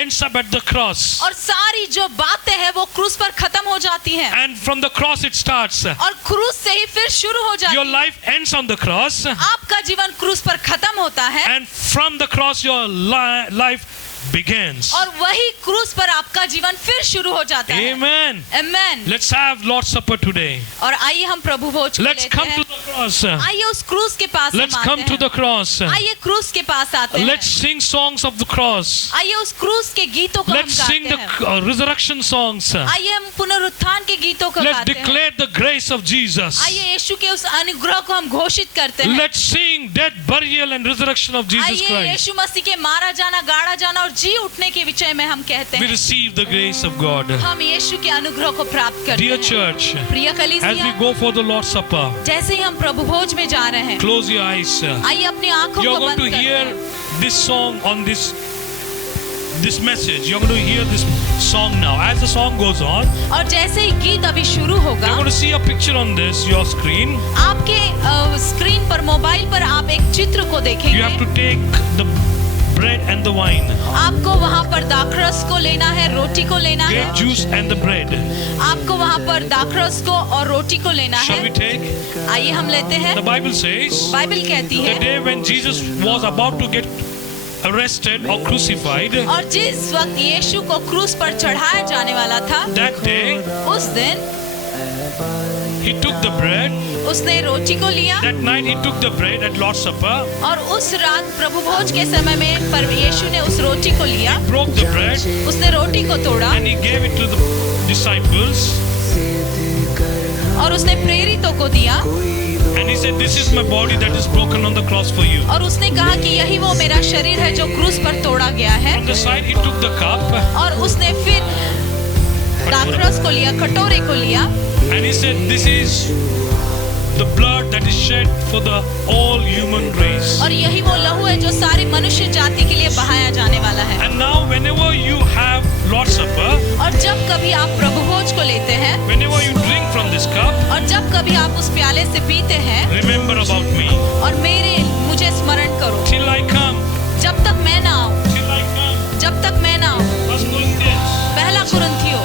ends up at the cross. और सारी जो बातें हैं वो क्रूस पर खत्म हो जाती हैं, And from the cross it starts. और क्रूस से ही फिर शुरू हो जाती Your है। life ends on the cross. आपका जीवन क्रूस पर खत्म होता है, And from the cross your life begins. और वही क्रूस पर आपका जीवन फिर शुरू हो जाता है। Amen. Amen. Let's have Lord's Supper today. और आइए हम प्रभु भोज को Let's लेते come हैं। to the cross. आइए उस क्रूस के पास Let's हम come आते to the हैं। cross. आइए क्रूस के पास आते हैं। Let's sing songs of the cross. आइए उस क्रूस के गीतों को हम Let's sing गाते the हैं। resurrection songs. आइए हम पुनरुत्थान के गीतों को Let's गाते हैं। declare the grace of Jesus. आइए यीशु के उस अनुग्रह को हम घोषित करते हैं। Let's sing death, burial and resurrection of Jesus आइए Christ. यीशु मसीह के मारा जाना, गाड़ा जाना और जी उठने के विषय में हम कहते We हैं। receive the grace of God. हम यीशु के अनुग्रह को प्राप्त करते Dear हैं। church, प्रिय as we कलीसिया, go for the Lord's Supper, जैसे ही हम प्रभु भोज में जा रहे हैं, close your eyes. आइए अपनी आंखों You're को going बंद to करते hear हैं। this song on this message. You're going to hear this song now. As the song goes on, और जैसे ही गीत अभी शुरू होगा, you're going to see a picture on your screen. आपके स्क्रीन पर, मोबाइल पर आप एक चित्र को You देखेंगे। have to take the bread and the wine. आपको वहाँ पर दाखरस को लेना है, रोटी को लेना है। Grape juice and the bread. आपको वहाँ पर दाखरस को और रोटी को लेना Shall we है। take? आइए हम लेते हैं। The Bible says, बाइबल कहती the है, day when Jesus was about to get arrested or crucified, और जिस वक्त यीशु को क्रूस पर चढ़ाया जाने वाला था, that day उस दिन he took the bread. उसने रोटी को लिया, That night he took the bread at Lord's Supper, और उस रात प्रभु भोज के समय में पर यीशु ने उस रोटी को लिया, broke the bread, उसने रोटी को तोड़ा, and he gave it to the disciples. और उसने प्रेरितों को दिया, And he said, "This is my body that is broken on the cross for you." और उसने कहा कि यही वो मेरा शरीर है जो क्रूस पर तोड़ा गया है। From the side he took the cup, और उसने फिर दाखरस को लिया, कटोरे को लिया, and he said, "This is the blood that is shed for the all human race." और यही वो लहू है जो सारी मनुष्य जाति के लिए बहाया जाने वाला है। And now whenever you have Lord's Supper, और जब कभी आप प्रभु भोज को लेते हैं, whenever you drink from this cup, और जब कभी आप उस प्याले से पीते हैं, remember about me. और मुझे स्मरण करो, Till I come, जब तक मैं ना आऊं, till I come. जब तक मैं ना आऊं। 1 Corinthians पहला कुरिन्थियों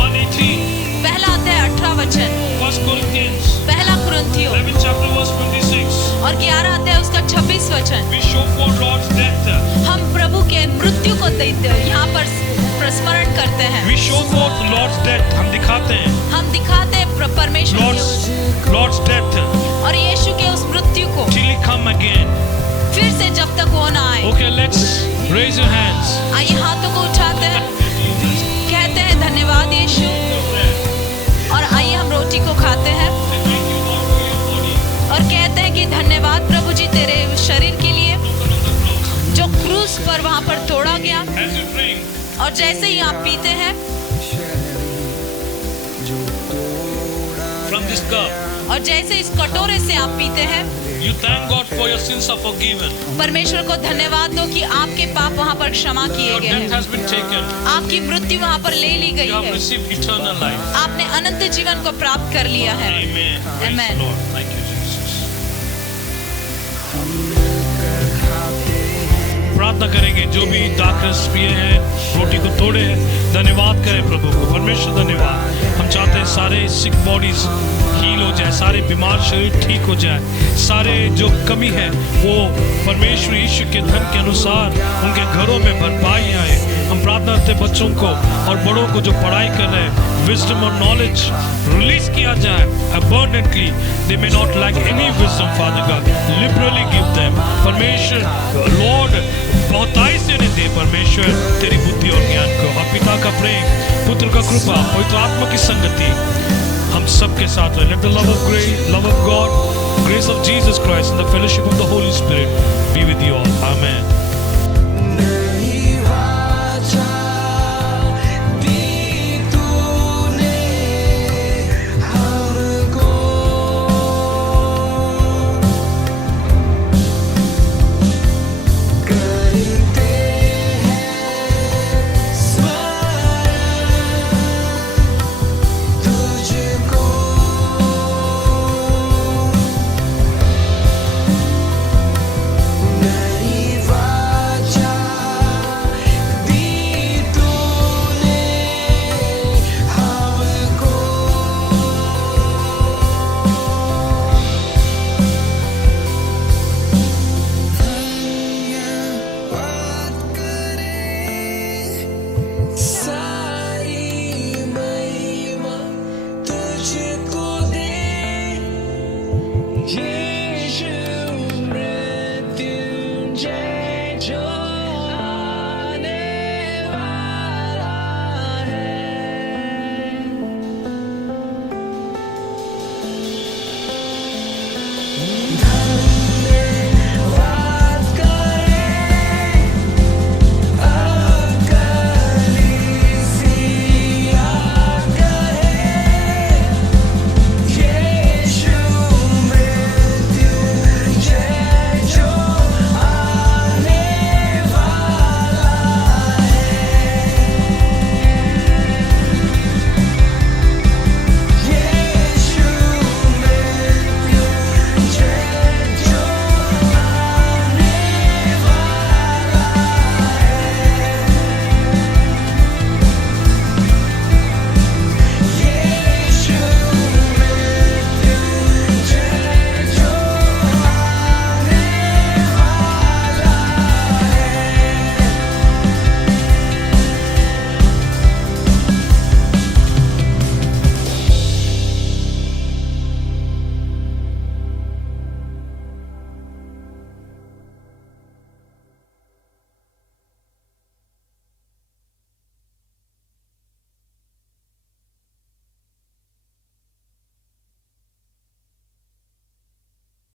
1:18. पहला अध्याय 18 वचन, 1 Corinthians पहला कुरिन्थियों 11 chapter verse 26. और 11 अध्याय उसका 26 वचन। We show for Lord's death. हम प्रभु के मृत्यु को यहाँ पर स्मरण करते हैं। We show forth Lord's death. हम दिखाते हैं हम दिखाते हैं परमेश्वर की Lord's death और यीशु के उस मृत्यु को, till he come again. फिर से जब तक वो ना आए। Okay, let's raise your hands. आइए हाथों को उठाते हैं, कहते हैं धन्यवाद यीशु, और आइए हम रोटी को खाते हैं और कहते हैं कि धन्यवाद प्रभु जी तेरे शरीर के लिए जो क्रूस पर वहाँ पर तोड़ा गया। As you drink, और जैसे ही आप पीते हैं from this cup, और जैसे इस कटोरे से आप पीते हैं, you thank God for your sins are forgiven. परमेश्वर को धन्यवाद दो कि आपके पाप वहाँ पर क्षमा किए Your गए death हैं, has been taken. आपकी मृत्यु वहाँ पर ले ली गई You have है, received eternal life. आपने अनंत जीवन को प्राप्त कर लिया है। Amen. Praise Amen. the Lord. Thank you, Jesus. प्रार्थना करेंगे जो भी दाखरस पिए हैं, रोटी को तोड़े हैं, धन्यवाद करें प्रभु को। परमेश्वर धन्यवाद। हम चाहते हैं सारे सिक बॉडीज हील हो जाए, सारे बीमार शरीर ठीक हो जाए, सारे जो कमी है वो परमेश्वर यीशु के धन के अनुसार उनके घरों में भरपाई आए। हम प्रार्थना करते बच्चों को और बड़ों को जो पढ़ाई कर रहे हैं, विजडम और नॉलेज रिलीज किया जाए abundantly. They may not lack any wisdom, Father God. Liberally give them. परमेश्वर लॉर्ड बहुताई से उन्हें दे परमेश्वर तेरी बुद्धि और ज्ञान को। और पिता का प्रेम, पुत्र का कृपा, पवित्र आत्मा की संगति हम सबके साथ रहे। Let the love of God, grace of Jesus Christ and the fellowship of the Holy Spirit be with you all. Amen. तुझको